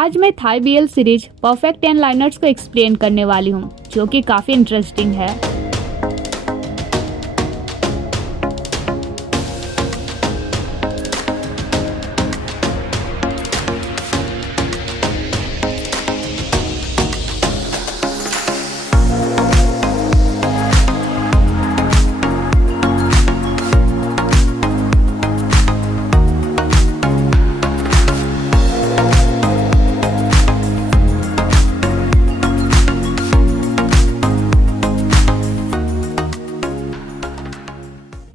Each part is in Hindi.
आज मैं Thai BL series perfect 10 liners को एक्सप्लेन करने वाली हूँ, जो कि काफी इंटरेस्टिंग है।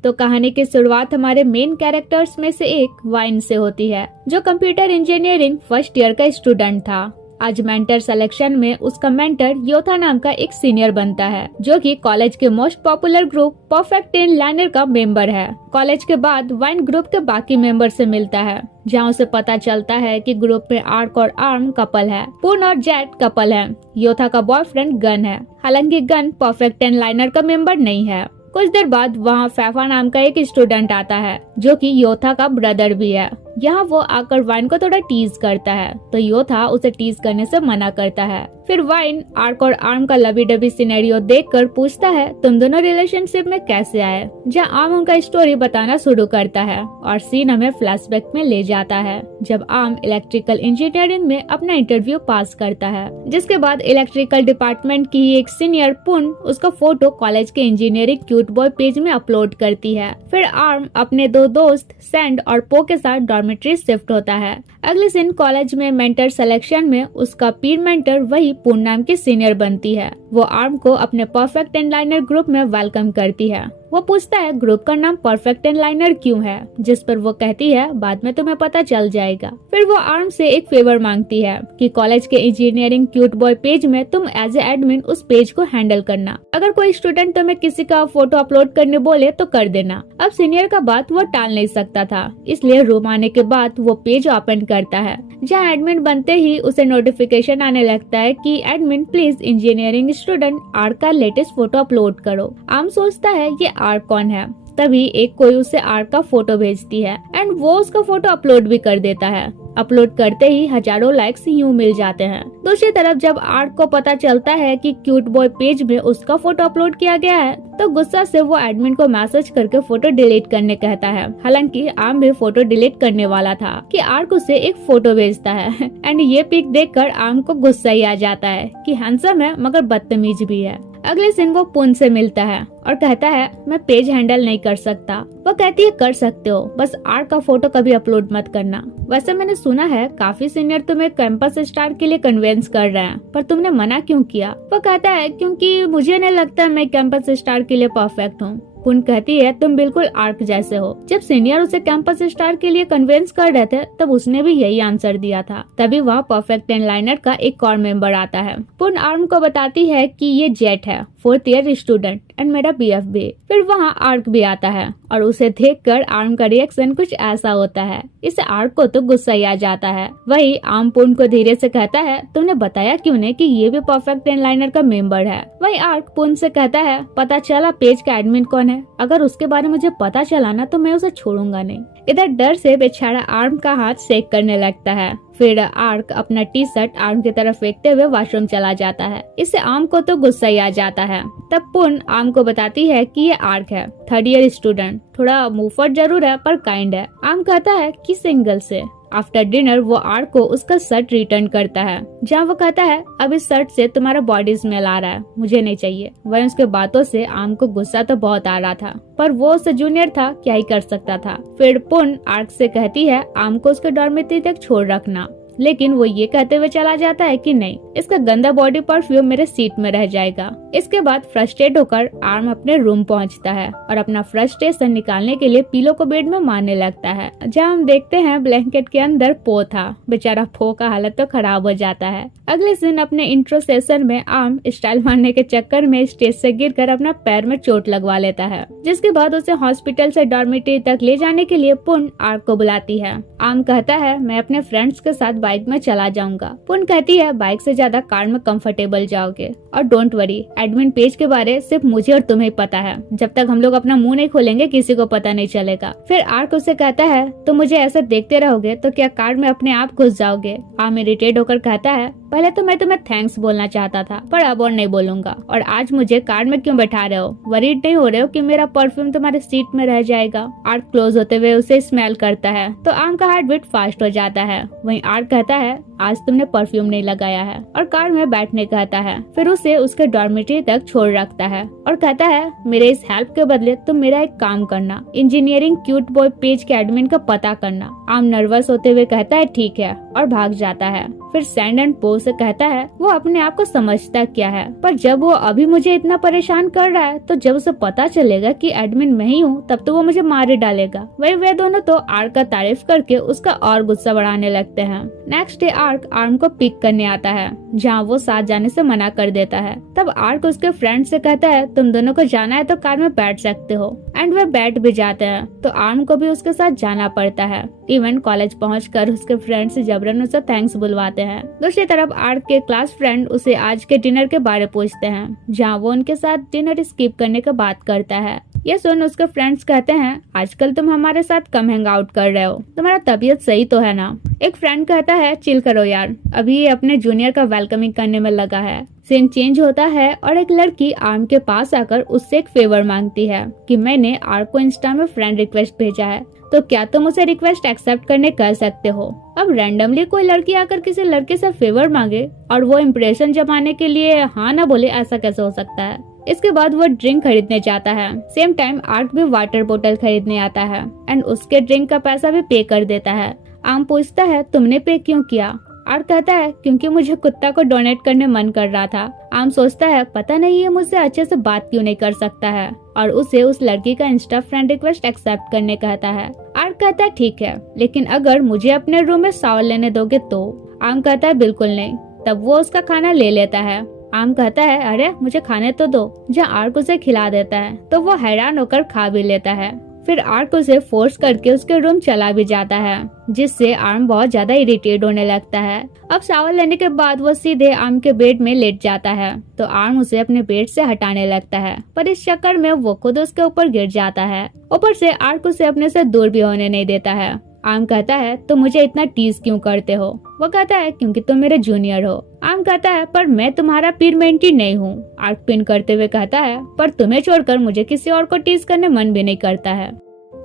तो कहानी की शुरुआत हमारे मेन कैरेक्टर्स में से एक वाइन से होती है, जो कंप्यूटर इंजीनियरिंग फर्स्ट ईयर का स्टूडेंट था। आज मेंटर सिलेक्शन में उसका मेंटर योथा नाम का एक सीनियर बनता है, जो कि कॉलेज के most popular group perfect 10 liner का मेंबर है। कॉलेज के बाद वाइन ग्रुप के बाकी मेंबर से मिलता है, जहां उसे पता चलता है कि ग्रुप में आर्क और आर्म कपल है, पुन और जेट कपल है। योथा का बॉयफ्रेंड गन है, हालांकि गन परफेक्ट 10 लाइनर का मेंबर नहीं है। कुछ देर बाद वहाँ फैफा नाम का एक स्टूडेंट आता है, जो कि योथा का ब्रदर भी है। यहाँ वो आकर वाइन को थोड़ा टीज करता है, तो योथा उसे टीज करने से मना करता है। फिर वाइन आर्क और आर्म का लवी डबी सिनेरियो देखकर पूछता है, तुम दोनों रिलेशनशिप में कैसे आए? जहाँ आर्म उनका स्टोरी बताना शुरू करता है और सीन हमें फ्लैशबैक में ले जाता है, जब आर्म इलेक्ट्रिकल इंजीनियरिंग में अपना इंटरव्यू पास करता है। जिसके बाद इलेक्ट्रिकल डिपार्टमेंट की एक सीनियर पुन उसका फोटो कॉलेज के इंजीनियरिंग क्यूट बॉय पेज में अपलोड करती है। फिर आर्म अपने दो दोस्त सैंड और पो के साथ डॉर्मेट्री शिफ्ट होता है। अगले दिन कॉलेज में मेंटर सिलेक्शन में उसका पीर मेंटर वही पुन नाम की सीनियर बनती है। वो आर्म को अपने परफेक्ट 10 लाइनर ग्रुप में वेलकम करती है। वो पूछता है ग्रुप का नाम परफेक्ट 10 लाइनर क्यों है, जिस पर वो कहती है बाद में तुम्हें पता चल जाएगा। फिर वो आर्म से एक फेवर मांगती है कि कॉलेज के इंजीनियरिंग क्यूट बॉय पेज में तुम एज ए एडमिन उस पेज को हैंडल करना। अगर कोई स्टूडेंट तुम्हें किसी का फोटो अपलोड करने बोले तो कर देना। अब सीनियर का बात वो टाल नहीं सकता था, इसलिए रूम आने के बाद वो पेज ओपन करता है, जहाँ एडमिन बनते ही उसे नोटिफिकेशन आने लगता है कि admin please engineering student arc का लेटेस्ट फोटो अपलोड करो। आर्म सोचता है ये आर्क कौन है, तभी एक कोई उसे आर्क का फोटो भेजती है एंड वो उसका फोटो अपलोड भी कर देता है। अपलोड करते ही हजारों लाइक्स यूं मिल जाते हैं। दूसरी तरफ जब आर्क को पता चलता है कि क्यूट बॉय पेज में उसका फोटो अपलोड किया गया है, तो गुस्सा से वो एडमिन को मैसेज करके फोटो डिलीट करने कहता है। हालांकि आर्म भी फोटो डिलीट करने वाला था कि आर्क उसे एक फोटो भेजता है एंड ये पिक देखकर आर्म को गुस्सा ही आ जाता है कि हैंडसम है मगर बदतमीज भी है। अगले दिन वो पुन से मिलता है और कहता है मैं पेज हैंडल नहीं कर सकता। वो कहती है कर सकते हो, बस आर्क का फोटो कभी अपलोड मत करना। वैसे मैंने सुना है काफी सीनियर तुम्हें कैंपस स्टार के लिए कन्विंस कर रहे हैं, पर तुमने मना क्यों किया? वो कहता है क्योंकि मुझे नहीं लगता मैं कैंपस स्टार के लिए परफेक्ट हूँ। पुन कहती है तुम बिल्कुल आर्क जैसे हो। जब सीनियर उसे कैंपस स्टार के लिए कन्विंस कर रहे थे तब उसने भी यही आंसर दिया था। तभी वह परफेक्ट 10 लाइनर का एक और मेंबर आता है। पुन आर्म को बताती है कि ये जेट है, 4th ईयर स्टूडेंट एंड मेरा बीएफ भी। फिर वहाँ आर्क भी आता है और उसे देखकर आर्म का रिएक्शन कुछ ऐसा होता है, इसे आर्क को तो गुस्सा ही आ जाता है। वही आर्म पुन को धीरे से कहता है तुमने बताया क्यों नहीं कि ये भी परफेक्ट 10 लाइनर का मेंबर है। वही आर्क पुन से कहता है पता चला पेज का एडमिन कौन है, अगर उसके बारे में मुझे पता चला ना तो मैं उसे छोड़ूंगा नहीं। इधर डर से बेचारा आर्म का हाथ शेक करने लगता है। फिर आर्क अपना टी शर्ट आर्म की तरफ फेंकते हुए वॉशरूम चला जाता है। इससे आर्म को तो गुस्सा ही आ जाता है। तब पुन आर्म को बताती है कि ये आर्क है, 3rd ईयर स्टूडेंट, थोड़ा मुंहफट जरूर है पर काइंड है। आर्म कहता है कि सिंगल से। आफ्टर डिनर वो आर्क को उसका शर्ट रिटर्न करता है, जहाँ वो कहता है अब इस शर्ट से तुम्हारा बॉडी स्मेल आ रहा है, मुझे नहीं चाहिए। वही उसके बातों से आर्म को गुस्सा तो बहुत आ रहा था, पर वो उससे जूनियर था, क्या ही कर सकता था। फिर पुन आर्क से कहती है आर्म को उसके डॉर्मेट्री तक छोड़ रखना, लेकिन वो ये कहते हुए चला जाता है कि नहीं, इसका गंदा बॉडी परफ्यूम मेरे सीट में रह जाएगा। इसके बाद फ्रस्ट्रेट होकर आर्म अपने रूम पहुंचता है और अपना फ्रस्ट्रेशन निकालने के लिए पिलो को बेड में मारने लगता है, जहां हम देखते हैं ब्लैंकेट के अंदर पो था। बेचारा पो का हालत तो खराब हो जाता है। अगले दिन अपने इंट्रो सेशन में आर्म स्टाइल मारने के चक्कर में स्टेज से गिरकर अपना पैर में चोट लगवा लेता है, जिसके बाद उसे हॉस्पिटल से डॉर्मेट्री तक ले जाने के लिए पुन आर्क को बुलाती है। आर्म कहता है मैं अपने फ्रेंड्स के साथ बाइक में चला जाऊंगा। पुन कहती है बाइक से ज्यादा कार में कंफर्टेबल जाओगे, और डोंट वरी, एडमिन पेज के बारे सिर्फ मुझे और तुम्हें पता है। जब तक हम लोग अपना मुंह नहीं खोलेंगे किसी को पता नहीं चलेगा। फिर आर्क उसे कहता है तुम मुझे ऐसा देखते रहोगे तो क्या कार में अपने आप घुस जाओगे। आर्म इरिटेट होकर कहता है पहले तो मैं तुम्हें थैंक्स बोलना चाहता था, पर अब और नहीं बोलूंगा। और आज मुझे कार में क्यों बैठा रहे हो? वरीड नहीं हो रहे हो कि मेरा परफ्यूम तुम्हारे सीट में रह जाएगा? आर्क क्लोज होते हुए उसे स्मेल करता है तो आर्म का हार्ट बीट फास्ट हो जाता है। वहीं आर्क कहता है आज तुमने परफ्यूम नहीं लगाया है, और कार में बैठने कहता है। फिर उसे उसके डॉर्मेटरी तक छोड़ रखता है और कहता है मेरे इस हेल्प के बदले तुम मेरा एक काम करना, इंजीनियरिंग क्यूट बॉय पेज के एडमिन का पता करना। आर्म नर्वस होते हुए कहता है ठीक है, और भाग जाता है। फिर सैंड एंड पो से कहता है वो अपने आप को समझता क्या है, पर जब वो अभी मुझे इतना परेशान कर रहा है तो जब उसे पता चलेगा कि एडमिन मैं ही हूँ तब तो वो मुझे मार ही डालेगा। वही वे दोनों तो आर्क का तारीफ करके उसका और गुस्सा बढ़ाने लगते हैं। नेक्स्ट डे आर्क आर्म को पिक करने आता है जहाँ वो साथ जाने से मना कर देता है। तब आर्क उसके फ्रेंड से कहता है तुम दोनों को जाना है तो कार में बैठ सकते हो, एंड वे बैठ भी जाते हैं। तो आर्म को भी उसके साथ जाना पड़ता है। इवन कॉलेज पहुंचकर उसके फ्रेंड से जबरन उसे थैंक्स बुलवाते हैं। दूसरी तरफ आर्क के क्लास फ्रेंड उसे आज के डिनर के बारे पूछते हैं जहाँ वो उनके साथ डिनर स्किप करने की बात करता है। ये सुन उसके फ्रेंड्स कहते हैं आजकल तुम हमारे साथ कम हैंग आउट कर रहे हो, तुम्हारा तबीयत सही तो है ना? एक फ्रेंड कहता है चिल करो यार, अभी ये अपने जूनियर का वेलकमिंग करने में लगा है। सीन चेंज होता है और एक लड़की आर्म के पास आकर उससे एक फेवर मांगती है कि मैंने आर्क को इंस्टा में फ्रेंड रिक्वेस्ट भेजा है, तो क्या तुम उसे रिक्वेस्ट एक्सेप्ट करने कर सकते हो? अब रैंडमली कोई लड़की आकर किसी लड़के से फेवर मांगे और वो इम्प्रेशन जमाने के लिए हाँ ना बोले, ऐसा कैसे हो सकता है? इसके बाद वो ड्रिंक खरीदने जाता है। सेम टाइम आर्क भी वाटर बोतल खरीदने आता है एंड उसके ड्रिंक का पैसा भी पे कर देता है। आर्म पूछता है तुमने पे क्यों किया? आर्क कहता है क्योंकि मुझे कुत्ता को डोनेट करने मन कर रहा था। आर्म सोचता है पता नहीं ये मुझसे अच्छे से बात क्यों नहीं कर सकता है, और उसे उस लड़की का इंस्टा फ्रेंड रिक्वेस्ट एक्सेप्ट करने कहता है। आर्क कहता है ठीक है, लेकिन अगर मुझे अपने रूम में शावर लेने दोगे तो? आर्म कहता है बिल्कुल नहीं। तब वो उसका खाना ले लेता है। आर्म कहता है अरे मुझे खाने तो दो। जब आर्क उसे खिला देता है तो वो हैरान होकर खा भी लेता है। फिर आर्क उसे फोर्स करके उसके रूम चला भी जाता है, जिससे आर्म बहुत ज्यादा इरिटेट होने लगता है। अब शावर लेने के बाद वो सीधे आर्म के बेड में लेट जाता है तो आर्म उसे अपने बेड से हटाने लगता है, पर इस चक्कर में वो खुद उसके ऊपर गिर जाता है। ऊपर से आर्क उसे अपने से दूर भी होने नहीं देता है। आर्म कहता है तुम मुझे इतना टीज क्यों करते हो? वो कहता है क्योंकि तुम मेरे जूनियर हो। आर्म कहता है पर मैं तुम्हारा पीर मेंटी नहीं हूँ। आर्क पिन करते हुए कहता है पर तुम्हें छोड़कर मुझे किसी और को टीज करने मन भी नहीं करता है।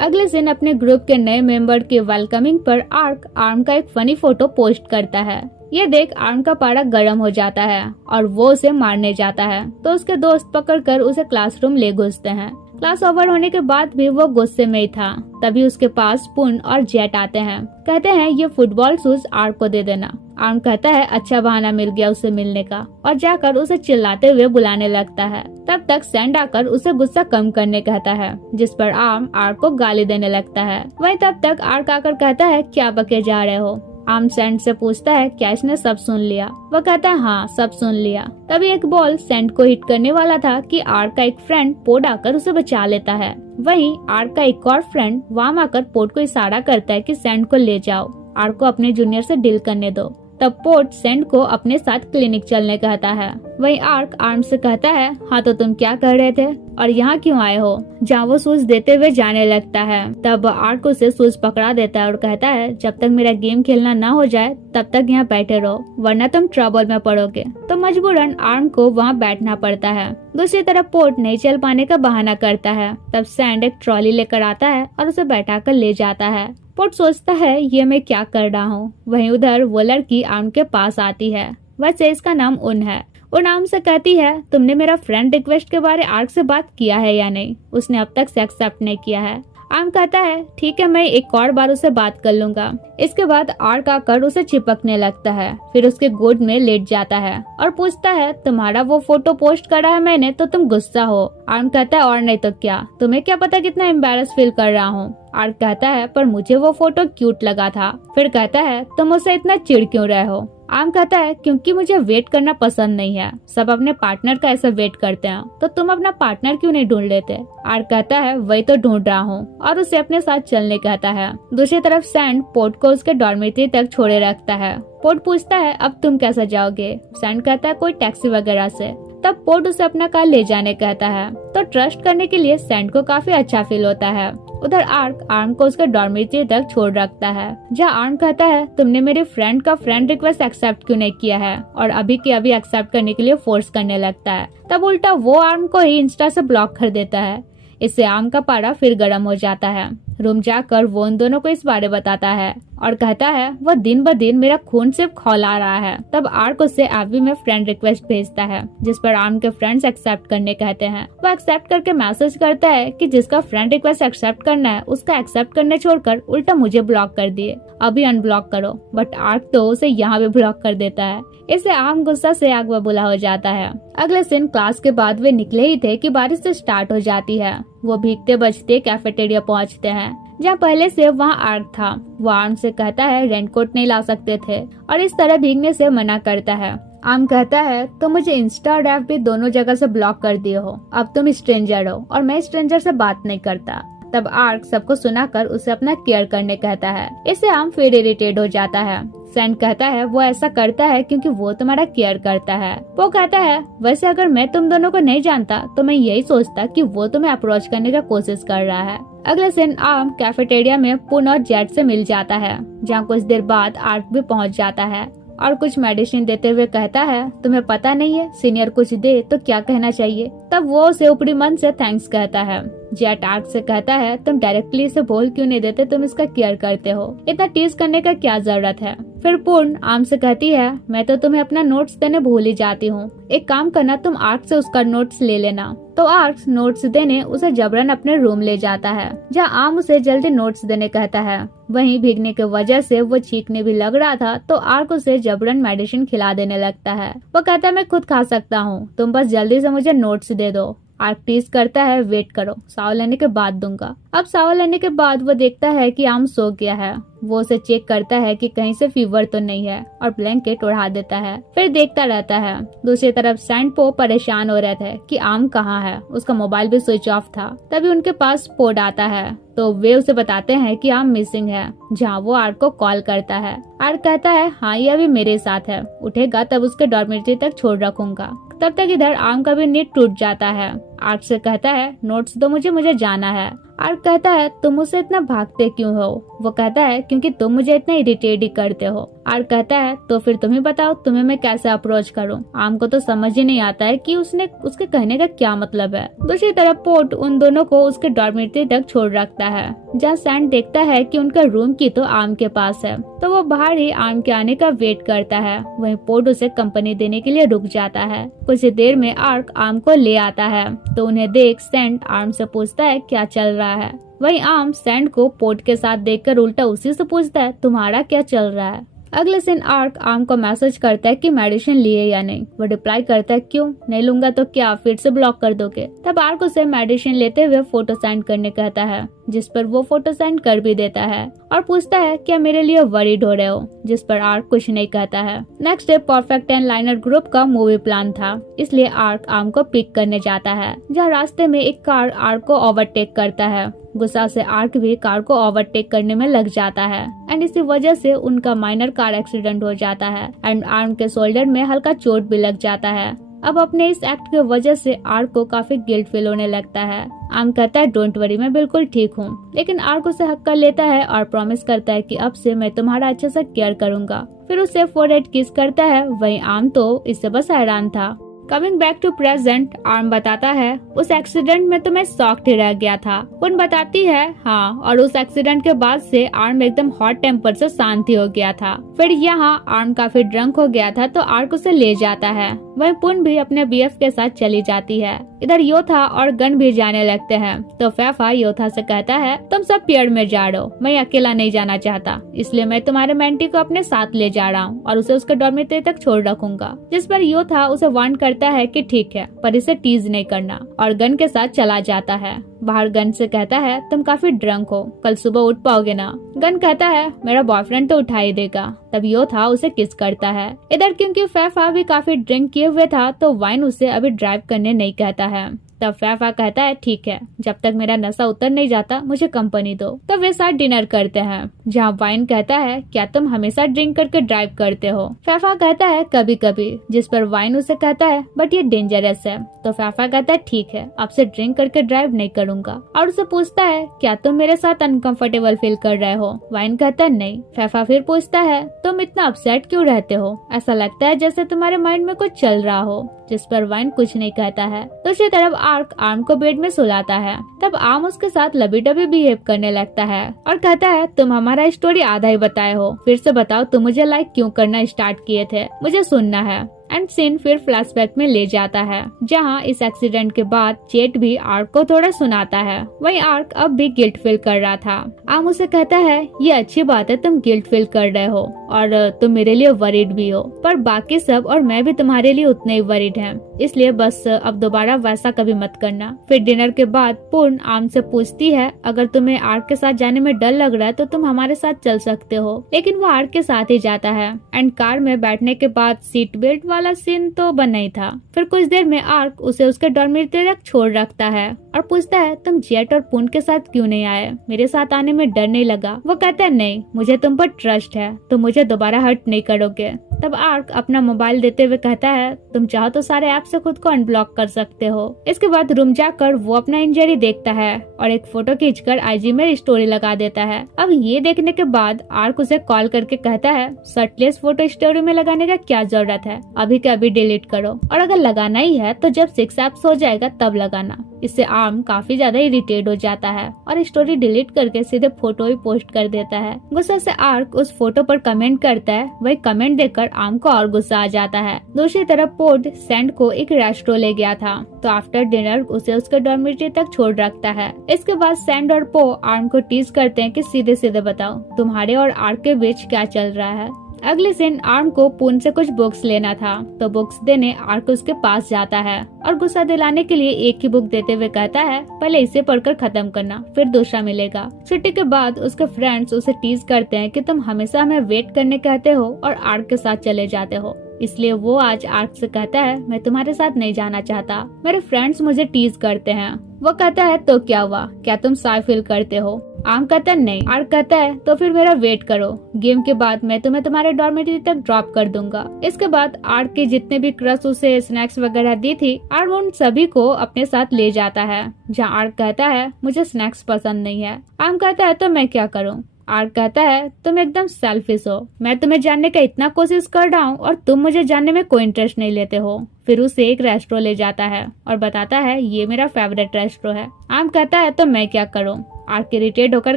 अगले दिन अपने ग्रुप के नए मेंबर के वेलकमिंग पर आर्क आर्म का एक फनी फोटो पोस्ट करता है। ये देख आर्म का पारा गर्म हो जाता है और वो उसे मारने जाता है, तो उसके दोस्त पकड़कर उसे क्लासरूम ले घुसते हैं। क्लास ओवर होने के बाद भी वो गुस्से में ही था। तभी उसके पास पुन और जेट आते हैं। कहते हैं ये फुटबॉल शूज आर्क को दे देना। आर्म कहता है अच्छा बहाना मिल गया उसे मिलने का, और जाकर उसे चिल्लाते हुए बुलाने लगता है। तब तक सैंड आकर उसे गुस्सा कम करने कहता है, जिस पर आर्म आर्क को गाली देने लगता है। वहीं तब तक आर्क आकर कहता है क्या बके जा रहे हो? आर्म सैंड से पूछता है क्या इसने सब सुन लिया? वो कहता है हाँ सब सुन लिया। तभी एक बॉल सैंड को हिट करने वाला था कि आर्क का एक फ्रेंड पोड आकर उसे बचा लेता है। वहीं आर्क का एक और फ्रेंड वहां आकर पोड को इशारा करता है कि सैंड को ले जाओ, आर्क को अपने जूनियर से डील करने दो। तब पोर्ट सैंड को अपने साथ क्लिनिक चलने कहता है। वहीं आर्क आर्म से कहता है हाँ तो तुम क्या कर रहे थे और यहाँ क्यों आए हो? जहाँ वो सूज देते हुए जाने लगता है। तब आर्क उसे सूज पकड़ा देता है और कहता है जब तक मेरा गेम खेलना ना हो जाए तब तक यहाँ बैठे रहो, वरना तुम ट्रबल में पड़ोगे। तो मजबूरन आर्म को वहाँ बैठना पड़ता है। दूसरी तरफ पोर्ट नहीं चल पाने का बहाना करता है। तब सैंड एक ट्रॉली लेकर आता है और उसे बैठाकर ले जाता है। पोर्ट सोचता है ये मैं क्या कर रहा हूँ। वहीं उधर वो लड़की आर्म के पास आती है। वैसे इसका नाम उन है। उन आर्म से कहती है तुमने मेरा फ्रेंड रिक्वेस्ट के बारे आर्क से बात किया है या नहीं? उसने अब तक से एक्सेप्ट नहीं किया है। आर्म कहता है ठीक है मैं एक और बार उससे बात कर लूंगा। इसके बाद आर्क आकर उसे चिपकने लगता है, फिर उसके गोद में लेट जाता है और पूछता है तुम्हारा वो फोटो पोस्ट करा है मैंने तो तुम गुस्सा हो? आर्म कहता है और नहीं तो क्या, तुम्हें क्या पता कितना एम्बैरस फील कर रहा हूँ। आर्क कहता है पर मुझे वो फोटो क्यूट लगा था। फिर कहता है तुम उससे इतना चिढ़ क्यों रहे हो? आर्म कहता है क्योंकि मुझे वेट करना पसंद नहीं है, सब अपने पार्टनर का ऐसा वेट करते हैं, तो तुम अपना पार्टनर क्यों नहीं ढूंढ लेते। आर्क कहता है वही तो ढूंढ रहा हूँ और उसे अपने साथ चलने कहता है। दूसरी तरफ सैंड पोर्ट को उसके डॉर्मेट्री तक छोड़े रखता है। पोर्ट पूछता है अब तुम कैसे जाओगे। सैंड कहता है कोई टैक्सी वगैरह से। तब पोर्ट उसे अपना कार ले जाने कहता है, तो ट्रस्ट करने के लिए सैंड को काफी अच्छा फील होता है। उधर आर्क आर्म को उसके डॉर्मेट्री तक छोड़ रखता है, जहाँ आर्म कहता है तुमने मेरे फ्रेंड का फ्रेंड रिक्वेस्ट एक्सेप्ट क्यों नहीं किया है, और अभी के अभी एक्सेप्ट करने के लिए फोर्स करने लगता है। तब उल्टा वो आर्म को ही इंस्टा से ब्लॉक कर देता है। इससे आर्म का पारा फिर गर्म हो जाता है। रूम जाकर वो उन दोनों को इस बारे बताता है और कहता है वो दिन ब दिन मेरा खून सिर्फ खौला रहा है। तब आर्क उससे एफबी में फ्रेंड रिक्वेस्ट भेजता है, जिस पर आर्म के फ्रेंड्स एक्सेप्ट करने कहते हैं। वो एक्सेप्ट करके मैसेज करता है कि जिसका फ्रेंड रिक्वेस्ट एक्सेप्ट करना है उसका एक्सेप्ट करने छोड़कर उल्टा मुझे ब्लॉक कर दिए, अभी अनब्लॉक करो। बट आर्क तो उसे यहाँ भी ब्लॉक कर देता है। इससे आर्म गुस्सा से आग बबूला हो जाता है। अगले दिन क्लास के बाद वे निकले ही थे कि बारिश से स्टार्ट हो जाती है। वो भीगते बजते कैफेटेरिया पहुंचते हैं, जहाँ पहले से वहाँ आर्क था। वो आर्म से कहता है रेनकोट नहीं ला सकते थे और इस तरह भीगने से मना करता है। आर्म कहता है तो मुझे इंस्टा और एफबी दोनों जगह से ब्लॉक कर दिए हो, अब तुम स्ट्रेंजर हो और मैं स्ट्रेंजर से बात नहीं करता। तब आर्क सबको सुनाकर उसे अपना केयर करने कहता है। इससे आर्म फिर इरिटेट हो जाता है। सैंड कहता है वो ऐसा करता है क्योंकि वो तुम्हारा केयर करता है। वो कहता है वैसे अगर मैं तुम दोनों को नहीं जानता तो मैं यही सोचता कि वो तुम्हें अप्रोच करने का कोशिश कर रहा है। अगले दिन आर्म कैफेटेरिया में पुन और जेट से मिल जाता है, जहाँ कुछ देर बाद आर्क भी पहुँच जाता है और कुछ मेडिसिन देते हुए कहता है तुम्हें पता नहीं है सीनियर कुछ दे तो क्या कहना चाहिए। तब वो उसे ऊपरी मन से थैंक्स कहता है। जेट आर्क से कहता है तुम डायरेक्टली इसे बोल क्यों नहीं देते, तुम इसका केयर करते हो, इतना टीज करने का क्या जरूरत है। फिर पूर्ण आर्म से कहती है मैं तो तुम्हें अपना नोट्स देने भूल ही जाती हूँ, एक काम करना तुम आर्क से उसका नोट्स ले लेना। तो आर्क नोट्स देने उसे जबरन अपने रूम ले जाता है, जहाँ आर्म उसे जल्दी नोट्स देने कहता है। वहीं भीगने की वजह से वो चीखने भी लग रहा था, तो आर्क उसे जबरन मेडिसिन खिला देने लगता है। वो कहता है मैं खुद खा सकता हूँ, तुम बस जल्दी से मुझे नोट्स दे दो। आर्क टीज करता है वेट करो, साव लेने के बाद दूंगा। अब साव लेने के बाद वो देखता है कि आर्म सो गया है। वो उसे चेक करता है कि कहीं से फीवर तो नहीं है और ब्लैंकेट उड़ा देता है, फिर देखता रहता है। दूसरी तरफ सैंड पो परेशान हो रहे थे कि आर्म कहाँ है, उसका मोबाइल भी स्विच ऑफ था। तभी उनके पास पोड आता है, तो वे उसे बताते हैं कि आर्म मिसिंग है, जहाँ वो आर्क को कॉल करता है। आर्क कहता है हाँ ये अभी मेरे साथ है, उठेगा तब उसके डॉर्मेट्री तक छोड़ रखूंगा। तब तक इधर आर्म का भी नींद टूट जाता है। आर्क से कहता है नोट्स दो मुझे जाना है। आर्क कहता है तुम मुझसे इतना भागते क्यों हो। वो कहता है क्योंकि तुम मुझे इतना इरिटेट ही करते हो। आर्क कहता है तो फिर तुम ही बताओ तुम्हें मैं कैसे अप्रोच करूं। आर्म को तो समझ ही नहीं आता है कि उसके कहने का क्या मतलब है। दूसरी तरफ पोर्ट उन दोनों को उसके डॉर्मेट्री तक छोड़ रखता है, जहाँ सैंड देखता है कि उनका रूम की तो आर्म के पास है, तो वो बाहर ही आर्म के आने का वेट करता है। वहीं पोर्ट उसे कंपनी देने के लिए रुक जाता है। कुछ देर में आर्क आर्म को ले आता है, तो उन्हें देख सैंड आर्म से पूछता है क्या चल रहा है। वहीं आर्म सैंड को पोर्ट के साथ देखकर उल्टा उसी से पूछता है तुम्हारा क्या चल रहा है। अगले दिन आर्क आर्म को मैसेज करता है कि मेडिसिन लिए या नहीं। वो रिप्लाई करता है क्यों नहीं लूंगा तो क्या फिर से ब्लॉक कर दोगे। तब आर्क उसे मेडिसिन लेते हुए फोटो सेंड करने कहता है, जिस पर वो फोटो सेंड कर भी देता है और पूछता है क्या मेरे लिए वरीड हो रहे हो, जिस पर आर्क कुछ नहीं कहता है। Next day perfect and liner group का मूवी प्लान था, इसलिए आर्क आर्म को पिक करने जाता है, जहाँ रास्ते में एक कार आर्क को ओवरटेक करता है। गुस्सा से आर्क भी कार को ओवरटेक करने में लग जाता है एंड इसी वजह से उनका माइनर कार एक्सीडेंट हो जाता है एंड आर्म के शोल्डर में हल्का चोट भी लग जाता है। अब अपने इस एक्ट की वजह से आर्क को काफी गिल्ट फील होने लगता है। आर्म कहता है डोंट वरी मैं बिल्कुल ठीक हूँ, लेकिन आर्क उसे हक कर लेता है और प्रॉमिस करता है कि अब से मैं तुम्हारा अच्छे से केयर करूंगा। फिर उसे फोरहेड किस करता है। वहीं आर्म तो इससे बस हैरान था। Coming back to present, Arm बताता है उस एक्सीडेंट में तो मैं शॉक्ड ही रह गया था। पुन बताती है हाँ, और उस एक्सीडेंट के बाद से आर्म एकदम हॉट टेम्पर से शांति हो गया था। फिर यहाँ आर्म काफी ड्रंक हो गया था, तो आर्क उसे ले जाता है। वहीं पुन भी अपने बीएफ के साथ चली जाती है। इधर योथा और गन भी जाने लगते हैं, तो फैफा योथा से कहता है तुम सब पेड़ में जा रहे हो, मैं अकेला नहीं जाना चाहता, इसलिए मैं तुम्हारे मेंटी को अपने साथ ले जा रहा हूँ और उसे उसके डॉर्मेट्री तक छोड़ रखूंगा। जिस पर योथा उसे वार्न करता है कि ठीक है, पर इसे टीज नहीं करना, और गन के साथ चला जाता है। बाहर गन से कहता है तुम काफी ड्रंक हो, कल सुबह उठ पाओगे ना। गन कहता है मेरा बॉयफ्रेंड तो उठा ही देगा। तब योथा उसे किस करता है। इधर क्योंकि फैफा भी काफी ड्रिंक किए हुए था तो वाइन उसे अभी ड्राइव करने नहीं कहता है। तब फैफा कहता है ठीक है, जब तक मेरा नशा उतर नहीं जाता मुझे कंपनी दो। तब वे साथ डिनर करते हैं जहाँ वाइन कहता है क्या तुम हमेशा ड्रिंक करके ड्राइव करते हो। फैफा कहता है कभी कभी, जिस पर वाइन उसे कहता है बट ये डेंजरस है। तो फैफा कहता है ठीक है, अब से ड्रिंक करके ड्राइव नहीं करूंगा और उसे पूछता है क्या तुम मेरे साथ अनकंफर्टेबल फील कर रहे हो। वाइन कहता है नहीं। फैफा फिर पूछता है तुम इतना अपसेट क्यों रहते हो, ऐसा लगता है जैसे तुम्हारे माइंड में कुछ चल रहा हो। जिस पर वाइन कुछ नहीं कहता है। दूसरी तरफ आर्क आर्म को बेड में सुलाता है। तब आर्म उसके साथ लबी डबी बिहेव करने लगता है और कहता है तुम हमारा स्टोरी आधा ही बताए हो, फिर से बताओ तुम मुझे लाइक क्यों करना स्टार्ट किए थे, मुझे सुनना है। एंड सीन फिर फ्लैशबैक में ले जाता है जहां इस एक्सीडेंट के बाद चेट भी आर्क को थोड़ा सुनाता है। वहीं आर्क अब भी गिल्ट फील कर रहा था। आर्म उसे कहता है ये अच्छी बात है तुम गिल्ट फील कर रहे हो और तुम मेरे लिए वरीड भी हो, पर बाकी सब और मैं भी तुम्हारे लिए उतने ही वरीड हैं, इसलिए बस अब दोबारा वैसा कभी मत करना। फिर डिनर के बाद पूर्ण आर्म से पूछती है अगर तुम्हें आर्क के साथ जाने में डर लग रहा है तो तुम हमारे साथ चल सकते हो, लेकिन वो आर्क के साथ ही जाता है। एंड कार में बैठने के बाद सीट बेल्ट वाला सीन तो बना ही था। फिर कुछ देर में आर्क उसे उसके डॉर्मेट्री तक छोड़ रखता है और पूछता है तुम जेट और पूर्ण के साथ क्यों नहीं आए, मेरे साथ आने में डर नहीं लगा। वो कहता है नहीं, मुझे तुम पर ट्रस्ट है, तुम मुझे दोबारा हर्ट नहीं करोगे। तब आर्क अपना मोबाइल देते हुए कहता है तुम चाहो तो सारे ऐप से खुद को अनब्लॉक कर सकते हो। इसके बाद रूम जाकर वो अपना इंजरी देखता है और एक फोटो खींचकर आईजी में स्टोरी लगा देता है। अब ये देखने के बाद आर्क उसे कॉल करके कहता है शर्टलेस फोटो स्टोरी में लगाने का क्या जरूरत है, अभी के अभी डिलीट करो, और अगर लगाना ही है तो जब 6 एप्स हो जाएगा तब लगाना। इससे आर्म काफी ज्यादा इरिटेट हो जाता है और स्टोरी डिलीट करके सीधे फोटो ही पोस्ट कर देता है। गुस्से से आर्क उस फोटो पर कमेंट करता है, वही कमेंट देखकर आर्म को और गुस्सा आ जाता है। दूसरी तरफ पोर्ट सैंड को एक रेस्टोरेंट ले गया था तो आफ्टर डिनर उसे उसके डॉर्मेट्री तक छोड़ रखता है। इसके बाद सैंड और पो आर्म को टीज करते हैं कि सीधे सीधे बताओ तुम्हारे और आर्क के बीच क्या चल रहा है। अगले दिन आर्म को पूर्ण से कुछ बुक्स लेना था तो बुक्स देने आर्क उसके पास जाता है और गुस्सा दिलाने के लिए एक ही बुक देते हुए कहता है पहले इसे पढ़कर खत्म करना, फिर दूसरा मिलेगा। छुट्टी के बाद उसके फ्रेंड्स उसे टीज करते हैं कि तुम हमेशा हमें वेट करने कहते हो और आर्क के साथ चले जाते हो, इसलिए वो आज आर्क से कहता है मैं तुम्हारे साथ नहीं जाना चाहता, मेरे फ्रेंड्स मुझे टीज करते हैं। वो कहता है तो क्या हुआ, क्या तुम शाय फील करते हो। आर्म कहता है नहीं। आर्क कहता है तो फिर मेरा वेट करो, गेम के बाद मैं तुम्हें तुम्हारे डॉर्मेट्री तक ड्रॉप कर दूंगा। इसके बाद आर्क के जितने भी क्रश उसे स्नैक्स वगैरह दी थी आर्म उन सभी को अपने साथ ले जाता है, जहाँ आर्क कहता है मुझे स्नैक्स पसंद नहीं है। आर्म कहता है तो मैं क्या करूँ। आर्क कहता है तुम एकदम सेल्फिश हो, मैं तुम्हें जानने का इतना कोशिश कर रहा हूँ और तुम मुझे जानने में कोई इंटरेस्ट नहीं लेते हो। फिर उसे एक रेस्टोरेंट ले जाता है और बताता है ये मेरा फेवरेट रेस्टोरेंट है। आर्म कहता है तो मैं क्या करूँ। आर्क इरिटेट होकर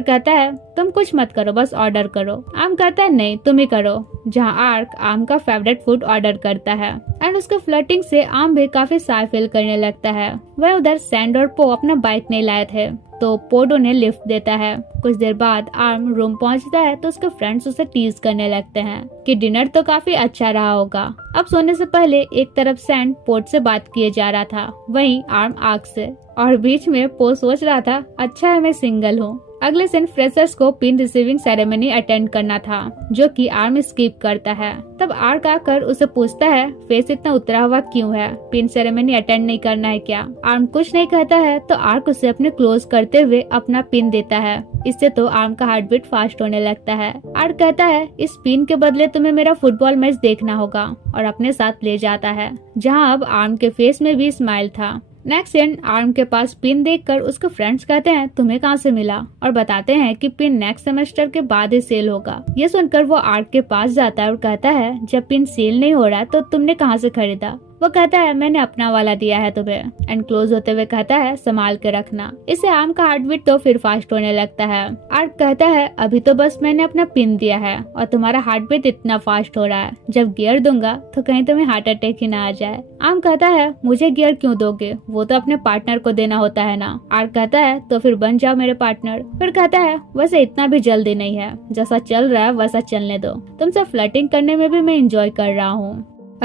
कहता है तुम कुछ मत करो, बस ऑर्डर करो। आर्म कहता है नहीं तुम ही करो, जहाँ आर्क आर्म का फेवरेट फूड ऑर्डर करता है। एंड उसके फ्लर्टिंग से आर्म भी काफी शाय फील करने लगता है। वह उधर सैंड और पो अपना बाइक नहीं लाए थे तो पोड उन्हें लिफ्ट देता है। कुछ देर बाद आर्म रूम पहुंचता है तो उसके फ्रेंड्स उसे टीज करने लगते हैं कि डिनर तो काफी अच्छा रहा होगा। अब सोने से पहले एक तरफ सैंड पोड से बात किए जा रहा था, वहीं आर्म आर्क से, और बीच में पो सोच रहा था अच्छा है मैं सिंगल हूँ। अगले दिन फ्रेशर्स को पिन रिसीविंग सेरेमनी अटेंड करना था जो कि आर्म स्किप करता है। तब आर्क आकर उसे पूछता है फेस इतना उतरा हुआ क्यों है, पिन सेरेमनी अटेंड नहीं करना है क्या। आर्म कुछ नहीं कहता है तो आर्क उसे अपने क्लोज करते हुए अपना पिन देता है। इससे तो आर्म का हार्ट बीट फास्ट होने लगता है। आर्क कहता है इस पिन के बदले तुम्हें मेरा फुटबॉल मैच देखना होगा और अपने साथ ले जाता है, जहाँ अब आर्म के फेस में भी स्माइल था। नेक्स्ट सीन आर्म के पास पिन देखकर उसके फ्रेंड्स कहते हैं तुम्हें कहाँ से मिला, और बताते हैं कि पिन नेक्स्ट सेमेस्टर के बाद ही सेल होगा। ये सुनकर वो आर्क के पास जाता है और कहता है जब पिन सेल नहीं हो रहा तो तुमने कहाँ से खरीदा। वो कहता है मैंने अपना वाला दिया है तुम्हें। एंड क्लोज होते हुए कहता है संभाल के रखना। इससे आर्म का हार्ट बीट तो फिर फास्ट होने लगता है। आर्क कहता है अभी तो बस मैंने अपना पिन दिया है और तुम्हारा हार्ट बीट इतना फास्ट हो रहा है, जब गियर दूंगा तो कहीं तुम्हें हार्ट अटैक ही ना आ जाए। आर्म कहता है मुझे गियर क्यों दोगे, वो तो अपने पार्टनर को देना होता है ना। आर्क कहता है तो फिर बन जाओ मेरे पार्टनर। फिर कहता है वैसे इतना भी जल्दी नहीं है, जैसा चल रहा है वैसा चलने दो, तुमसे फ्लर्टिंग करने में भी मैं इंजॉय कर रहा हूँ।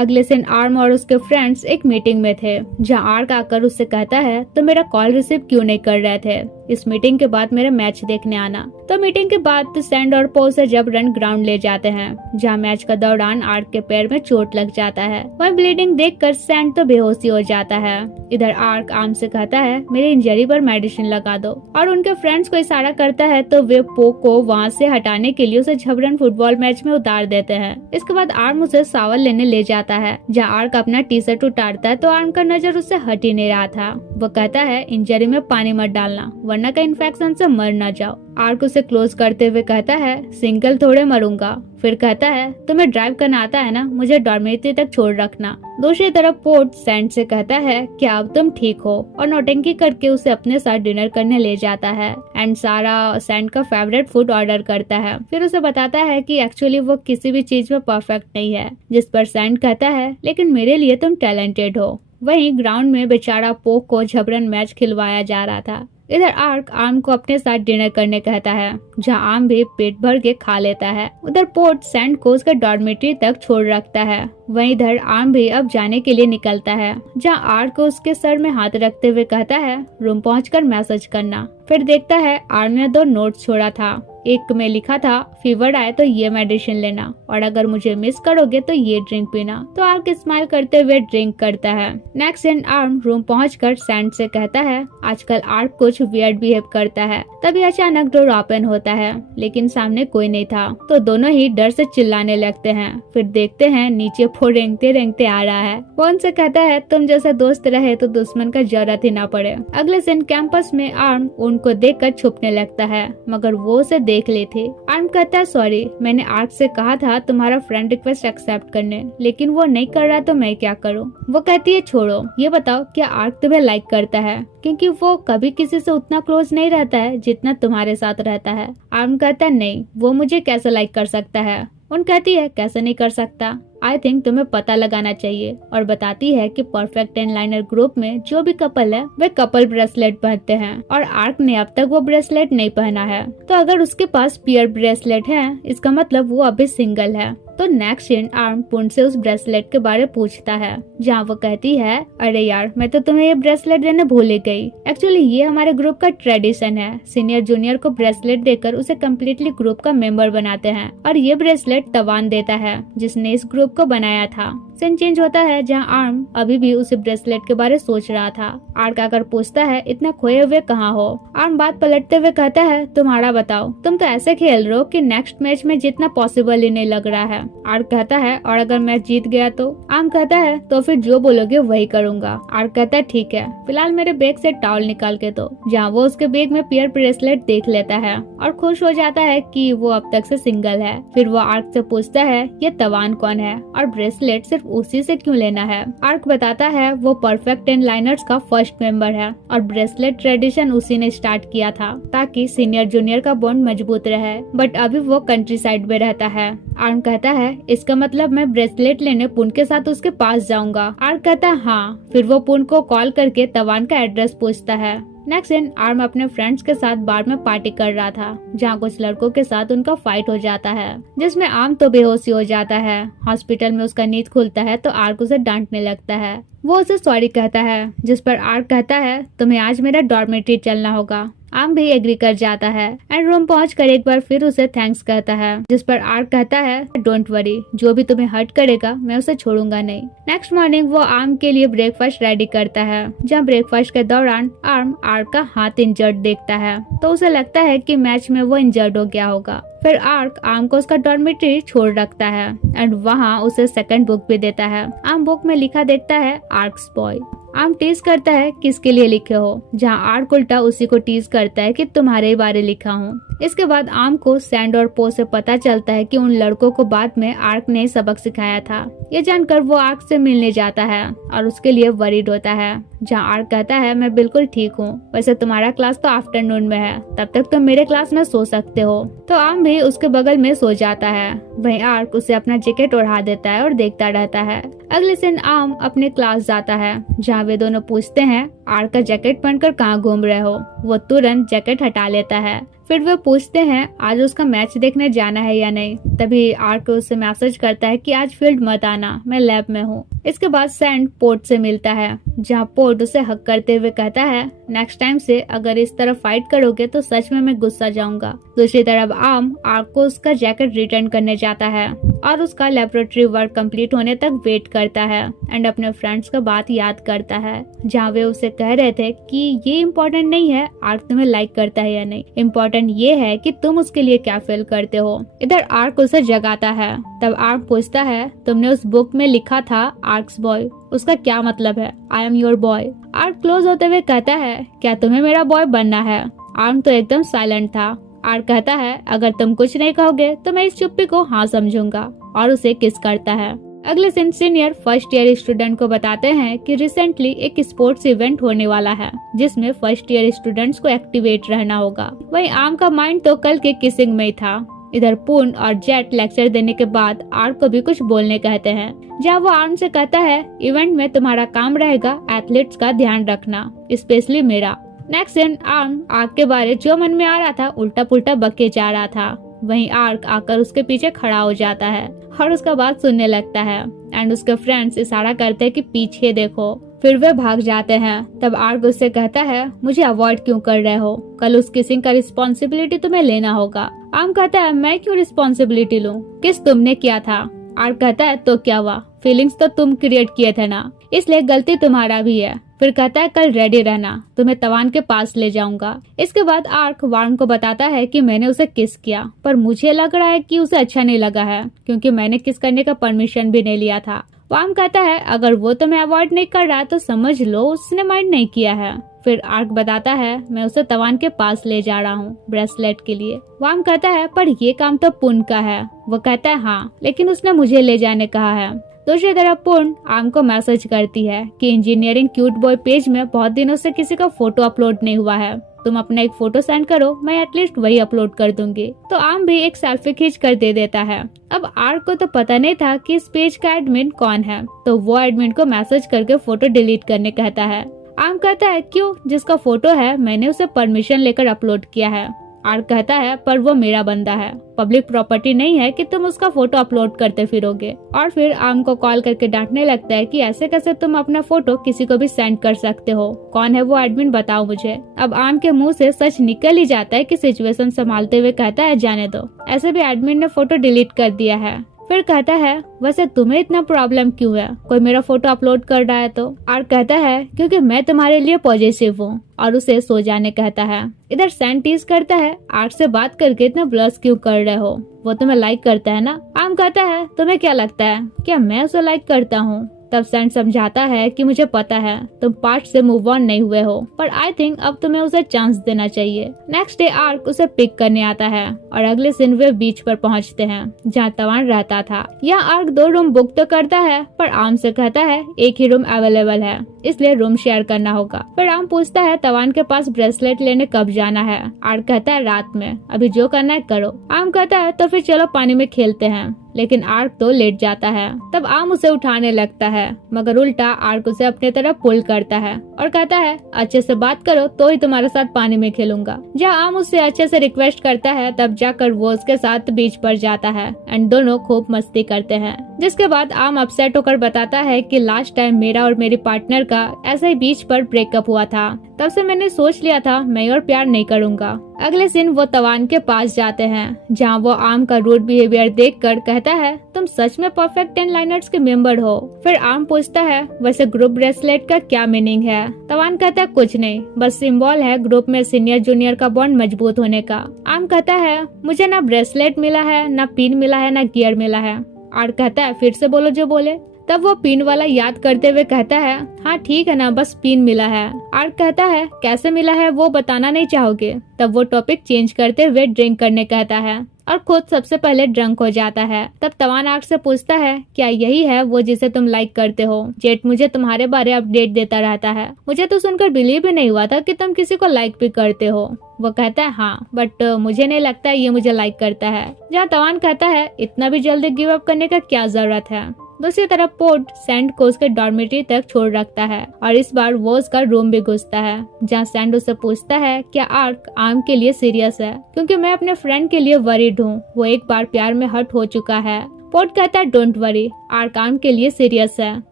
अगले दिन आर्म और उसके फ्रेंड्स एक मीटिंग में थे, जहाँ आर्क आकर उससे कहता है तो मेरा कॉल रिसीव क्यों नहीं कर रहे थे, इस मीटिंग के बाद मेरा मैच देखने आना। तो मीटिंग के बाद सैंड और पो से जब रन ग्राउंड ले जाते हैं, जहाँ मैच का दौरान आर्क के पैर में चोट लग जाता है। वहीं ब्लीडिंग देखकर सैंड तो बेहोशी हो जाता है। इधर आर्क आर्म से कहता है मेरी इंजरी पर मेडिसिन लगा दो, और उनके फ्रेंड्स को इशारा करता है तो वे पो को वहाँ से हटाने के लिए उसे झबरन फुटबॉल मैच में उतार देते हैं। इसके बाद आर्म उसे सावल लेने ले जाता है, जहाँ आर्क अपना टी शर्ट उतारता है तो आर्म का नजर उससे हट ही नहीं रहा था। वो कहता है इंजरी में पानी मत डालना वरना का इन्फेक्शन से मर ना जाओ। आर्क उसे क्लोज करते हुए कहता है सिंगल थोड़े मरूंगा। फिर कहता है तुम्हें ड्राइव करना आता है ना, मुझे डॉर्मेट्री तक छोड़ रखना। दूसरी तरफ पोर्ट सैंड से कहता है कि अब तुम ठीक हो, और नौटंकी करके उसे अपने साथ डिनर करने ले जाता है। एंड सारा सैंड का फेवरेट फूड ऑर्डर करता है। फिर उसे बताता है कि एक्चुअली वो किसी भी चीज में परफेक्ट नहीं है, जिस पर सैंड कहता है लेकिन मेरे लिए तुम टैलेंटेड हो। वहीं ग्राउंड में बेचारा पोक को झबरन मैच खिलवाया जा रहा था। इधर आर्क आर्म को अपने साथ डिनर करने कहता है, जहां आर्म भी पेट भर के खा लेता है। उधर पोर्ट सैंड को उसके डॉर्मेट्री तक छोड़ रखता है। वहीं इधर आर्म भी अब जाने के लिए निकलता है, जहां आर्क को उसके सर में हाथ रखते हुए कहता है रूम पहुंचकर मैसेज करना। फिर देखता है आर्म ने 2 नोट छोड़ा था। एक में लिखा था फीवर आए तो ये मेडिसिन लेना, और अगर मुझे मिस करोगे तो ये ड्रिंक पीना। तो आर्क स्माइल करते हुए ड्रिंक करता है। नेक्स्ट इन आर्म रूम पहुंचकर सैंड से कहता है आजकल आर्क कुछ वियर्ड बिहेव करता है। तभी अचानक डोर ओपन होता है, लेकिन सामने कोई नहीं था। तो दोनों ही डर से चिल्लाने लगते हैं। फिर देखते हैं नीचे वो रेंगते रेंगते आ रहा है। वो उनसे कहता है तुम जैसे दोस्त रहे तो दुश्मन का जरूरत ही ना पड़े। अगले दिन कैंपस में आर्म उनको देखकर छुपने लगता है, मगर वो उसे देख ली थी। आर्म कहता है सॉरी, मैंने आर्क से कहा था तुम्हारा फ्रेंड रिक्वेस्ट एक्सेप्ट करने, लेकिन वो नहीं कर रहा तो मैं क्या करूं। वो कहती है छोड़ो, ये बताओ क्या आर्क तुम्हें लाइक करता है, क्योंकि वो कभी किसी से उतना क्लोज नहीं रहता है जितना तुम्हारे साथ रहता है। आर्म कहता है नहीं, वो मुझे कैसे लाइक कर सकता है। उन कहती है कैसे नहीं कर सकता, आई थिंक तुम्हें पता लगाना चाहिए, और बताती है कि परफेक्ट टेन लाइनर ग्रुप में जो भी कपल है वे कपल ब्रेसलेट पहनते हैं, और आर्क ने अब तक वो ब्रेसलेट नहीं पहना है। तो अगर उसके पास पियर ब्रेसलेट है, इसका मतलब वो अभी सिंगल है। तो नेक्स्ट सीन आर्म पुन से उस ब्रेसलेट के बारे पूछता है, जहाँ वो कहती है अरे यार मैं तो तुम्हें ये ब्रेसलेट देने भूल ही गई। एक्चुअली ये हमारे ग्रुप का ट्रेडिशन है, सीनियर जूनियर को ब्रेसलेट देकर उसे कम्प्लीटली ग्रुप का मेंबर बनाते हैं, और ये ब्रेसलेट तवान देता है जिसने इस ग्रुप को बनाया था। सीन चेंज होता है जहाँ आर्म अभी भी उसे ब्रेसलेट के बारे सोच रहा था। आर्क आकर पूछता है इतना खोए हुए कहाँ हो। आर्म बात पलटते हुए कहता है तुम्हारा बताओ, तुम तो ऐसे खेल रहे हो कि नेक्स्ट मैच में जितना पॉसिबल ही नहीं लग रहा है। आर्क कहता है और अगर मैच जीत गया तो। आर्म कहता है तो फिर जो बोलोगे वही करूंगा। आर्क कहता है ठीक है, फिलहाल मेरे बैग से टॉवल निकाल के दो, जहाँ वो उसके बैग में पियर ब्रेसलेट देख लेता है और खुश हो जाता है कि वो अब तक से सिंगल है। फिर वो आर्क से पूछता है ये तवान कौन है और ब्रेसलेट सिर्फ उसी से क्यों लेना है। आर्क बताता है वो परफेक्ट 10 लाइनर्स का फर्स्ट मेंबर है और ब्रेसलेट ट्रेडिशन उसी ने स्टार्ट किया था ताकि सीनियर जूनियर का बॉन्ड मजबूत रहे, बट अभी वो कंट्री साइड में रहता है। आर्क कहता है इसका मतलब मैं ब्रेसलेट लेने पुन के साथ उसके पास जाऊंगा। आर्क कहता है हाँ। फिर वो पुन को कॉल करके तवान का एड्रेस पूछता है। नेक्स्ट दिन आर्म अपने फ्रेंड्स के साथ बार में पार्टी कर रहा था, जहाँ कुछ लड़कों के साथ उनका फाइट हो जाता है, जिसमें आर्म तो बेहोशी हो जाता है। हॉस्पिटल में उसका नींद खुलता है तो आर्क उसे डांटने लगता है। वो उसे सॉरी कहता है, जिस पर आर्क कहता है तुम्हें आज मेरा डॉर्मेट्री चलना होगा। आर्म भी एग्री कर जाता है एंड रूम पहुंचकर एक बार फिर उसे थैंक्स कहता है, जिस पर आर्क कहता है डोंट वरी, जो भी तुम्हें हर्ट करेगा मैं उसे छोड़ूंगा नहीं। नेक्स्ट मॉर्निंग वो आर्म के लिए ब्रेकफास्ट रेडी करता है, जहाँ ब्रेकफास्ट के दौरान आर्म आर्क का हाथ इंजर्ड देखता है तो उसे लगता है कि मैच में वो इंजर्ड हो गया होगा। फिर आर्क आर्म को उसका डॉर्मेट्री छोड़ रखता है एंड वहाँ उसे सेकंड बुक भी देता है। आर्म बुक में लिखा देखता है आर्क्स बॉय। आर्म टीज करता है किसके लिए लिखे हो, जहाँ आर्क उल्टा उसी को टीज करता है कि तुम्हारे बारे लिखा हूँ। इसके बाद आर्म को सैंड और पो से पता चलता है कि उन लड़कों को बाद में आर्क ने सबक सिखाया था। ये जानकर वो आर्क से मिलने जाता है और उसके लिए वरीड होता है, जहाँ आर्क कहता है मैं बिल्कुल ठीक हूँ, वैसे तुम्हारा क्लास तो आफ्टरनून में है, तब तक तुम मेरे क्लास में सो सकते हो। तो आर्म भी उसके बगल में सो जाता है। वहीं आर्क उसे अपना जैकेट ओढ़ा देता है और देखता रहता है। अगले दिन आर्म अपने क्लास जाता है, जहाँ वे दोनों पूछते हैं आर्क का जैकेट पहनकर कहाँ घूम रहे हो। वो तुरंत जैकेट हटा लेता है। फिर वे पूछते हैं आज उसका मैच देखने जाना है या नहीं। तभी आर्क उससे मैसेज करता है कि आज फील्ड मत आना, मैं लैब में हूँ। इसके बाद सैंड पोर्ट से मिलता है, जहाँ पोर्ट उसे हक करते हुए कहता है नेक्स्ट टाइम से अगर इस तरह फाइट करोगे तो सच में मैं गुस्सा जाऊंगा। दूसरी तरफ आर्म आर्क को उसका जैकेट रिटर्न करने जाता है और उसका लेबोरेटरी वर्क कंप्लीट होने तक वेट करता है एंड अपने फ्रेंड्स का बात याद करता है, जहाँ वे उसे कह रहे थे कि ये इम्पोर्टेंट नहीं है आर्क तुम्हें लाइक करता है या नहीं, इम्पोर्टेंट ये है कि तुम उसके लिए क्या फील करते हो। इधर आर्क उसे जगाता है। तब आर्क पूछता है तुमने उस बुक में लिखा था आर्क्स बॉय, उसका क्या मतलब है? I am your boy. Arc close होते हुए कहता है क्या तुम्हें मेरा बॉय बनना है? आर्क तो एकदम साइलेंट था। आर्क कहता है अगर तुम कुछ नहीं कहोगे तो मैं इस चुप्पी को हाँ समझूंगा और उसे किस करता है। अगले दिन सीनियर फर्स्ट ईयर स्टूडेंट को बताते हैं कि रिसेंटली एक स्पोर्ट्स इवेंट होने वाला है जिसमें फर्स्ट ईयर स्टूडेंट्स को एक्टिवेट रहना होगा। वहीं आर्म का माइंड तो कल के किसिंग में ही था। इधर पूर्ण और जेट लेक्चर देने के बाद आर्म को भी कुछ बोलने कहते हैं, जहाँ वो आर्म से कहता है इवेंट में तुम्हारा काम रहेगा एथलीट्स का ध्यान रखना, स्पेशली मेरा। नेक्स्ट दिन आर्म आर्क के बारे जो मन में आ रहा था उल्टा पुल्टा बके जा रहा था। वहीं आर्क आकर उसके पीछे खड़ा हो जाता है और उसका बात सुनने लगता है एंड उसके फ्रेंड्स इशारा करते हैं कि पीछे देखो। फिर वे भाग जाते हैं। तब आर्क उससे कहता है मुझे अवॉइड क्यों कर रहे हो, कल उस किसिंग का रिस्पॉन्सिबिलिटी तुम्हें लेना होगा। आर्म कहता है मैं क्यों रिस्पॉन्सिबिलिटी लूं, किस तुमने किया था? आर्क कहता है तो क्या हुआ, फीलिंग्स तो तुम क्रिएट किए थे ना, इसलिए गलती तुम्हारा भी है। फिर कहता है कल रेडी रहना, तुम्हें तवान के पास ले जाऊंगा। इसके बाद आर्क वार्म को बताता है कि मैंने उसे किस किया, पर मुझे लग रहा है कि उसे अच्छा नहीं लगा है क्योंकि मैंने किस करने का परमिशन भी नहीं लिया था। वार्म कहता है अगर वो तुम्हें अवॉइड नहीं कर रहा तो समझ लो उसने माइंड नहीं किया है। फिर आर्क बताता है मैं उसे तवान के पास ले जा रहा हूँ ब्रेसलेट के लिए। वार्म कहता है पर ये काम तो पुन का है। वो कहता है हाँ, लेकिन उसने मुझे ले जाने कहा है। दूसरी तरफ पूर्ण आर्म को मैसेज करती है कि इंजीनियरिंग क्यूट बॉय पेज में बहुत दिनों से किसी का फोटो अपलोड नहीं हुआ है, तुम अपना एक फोटो सेंड करो, मैं एटलीस्ट वही अपलोड कर दूंगी। तो आर्म भी एक सेल्फी खींच कर दे देता है। अब आर्क को तो पता नहीं था कि इस पेज का एडमिन कौन है, तो वो एडमिन को मैसेज करके फोटो डिलीट करने कहता है। आर्म कहता है क्यों, जिसका फोटो है मैंने उसे परमिशन लेकर अपलोड किया है। आर्क कहता है पर वो मेरा बंदा है, पब्लिक प्रॉपर्टी नहीं है कि तुम उसका फोटो अपलोड करते फिरोगे। और फिर आर्म को कॉल करके डांटने लगता है कि ऐसे कैसे तुम अपना फोटो किसी को भी सेंड कर सकते हो, कौन है वो एडमिन बताओ मुझे। अब आर्म के मुंह से सच निकल ही जाता है कि सिचुएशन संभालते हुए कहता है जाने दो, ऐसे भी एडमिन ने फोटो डिलीट कर दिया है। फिर कहता है वैसे तुम्हें इतना प्रॉब्लम क्यों है, कोई मेरा फोटो अपलोड कर रहा है तो? आर्क कहता है क्योंकि मैं तुम्हारे लिए पॉजिटिव हूँ और उसे सो जाने कहता है। इधर सैंड टीज करता है आर्क से बात करके इतना ब्लश क्यों कर रहे हो, वो तुम्हें लाइक करता है ना? आर्म कहता है तुम्हें क्या लगता है क्या मैं उसे लाइक करता हूँ? तब सैंड समझाता है कि मुझे पता है तुम पास्ट से मूव ऑन नहीं हुए हो, पर आई थिंक अब तुम्हें उसे चांस देना चाहिए। नेक्स्ट डे आर्क उसे पिक करने आता है और अगले दिन वे बीच पर पहुंचते हैं जहां तवान रहता था। यहाँ आर्क 2 रूम बुक तो करता है पर आर्म से कहता है एक ही रूम अवेलेबल है, इसलिए रूम शेयर करना होगा। फिर आर्म पूछता है तवान के पास ब्रेसलेट लेने कब जाना है? आर्क कहता है रात में, अभी जो करना है करो। आर्म कहता है तो फिर चलो पानी में खेलते हैं, लेकिन आर्क तो लेट जाता है। तब आर्म उसे उठाने लगता है मगर उल्टा आर्क उसे अपने तरफ पुल करता है और कहता है अच्छे से बात करो तो ही तुम्हारे साथ पानी में खेलूंगा। जब आर्म उससे अच्छे से रिक्वेस्ट करता है तब जाकर वो उसके साथ बीच पर जाता है एंड दोनों खूब मस्ती करते हैं। जिसके बाद आर्म अपसेट होकर बताता है कि लास्ट टाइम मेरा और मेरी पार्टनर का ऐसा ही बीच पर ब्रेकअप हुआ था, तब से मैंने सोच लिया था मैं और प्यार नहीं करूंगा। अगले दिन वो तवान के पास जाते हैं जहाँ वो आर्म का रूड बिहेवियर देखकर कहता है तुम सच में परफेक्ट 10 लाइनर्स के मेंबर हो। फिर आर्म पूछता है वैसे ग्रुप ब्रेसलेट का क्या मीनिंग है? तवान कहता है कुछ नहीं, बस सिंबल है ग्रुप में सीनियर जूनियर का बॉन्ड मजबूत होने का। आर्म कहता है मुझे ना ब्रेसलेट मिला है, ना पिन मिला है, ना गियर मिला है। आर्म कहता है फिर से बोलो जो बोले। तब वो पिन वाला याद करते हुए कहता है हाँ ठीक है ना, बस पिन मिला है। आर्क कहता है कैसे मिला है वो बताना नहीं चाहोगे? तब वो टॉपिक चेंज करते हुए ड्रिंक करने कहता है और खुद सबसे पहले ड्रंक हो जाता है। तब तवान आर्क से पूछता है क्या यही है वो जिसे तुम लाइक करते हो? जेट मुझे तुम्हारे बारे अपडेट देता रहता है, मुझे तो सुनकर बिलीव भी नहीं हुआ था कि तुम किसी को लाइक भी करते हो। वो कहता है हाँ बट मुझे नहीं लगता ये मुझे लाइक करता है। जहाँ तवान कहता है इतना भी जल्दी गिव अप करने का क्या जरूरत है। दूसरी तरफ पोर्ट सैंड को उसके डॉर्मेटरी तक छोड़ रखता है और इस बार वो उसका रूम भी घुसता है, जहाँ सैंड उससे पूछता है क्या आर्क आर्म के लिए सीरियस है, क्योंकि मैं अपने फ्रेंड के लिए वरीड हूँ, वो एक बार प्यार में हर्ट हो चुका है। पोर्ट कहता है डोंट वरी, आर्क आर्म के लिए सीरियस है,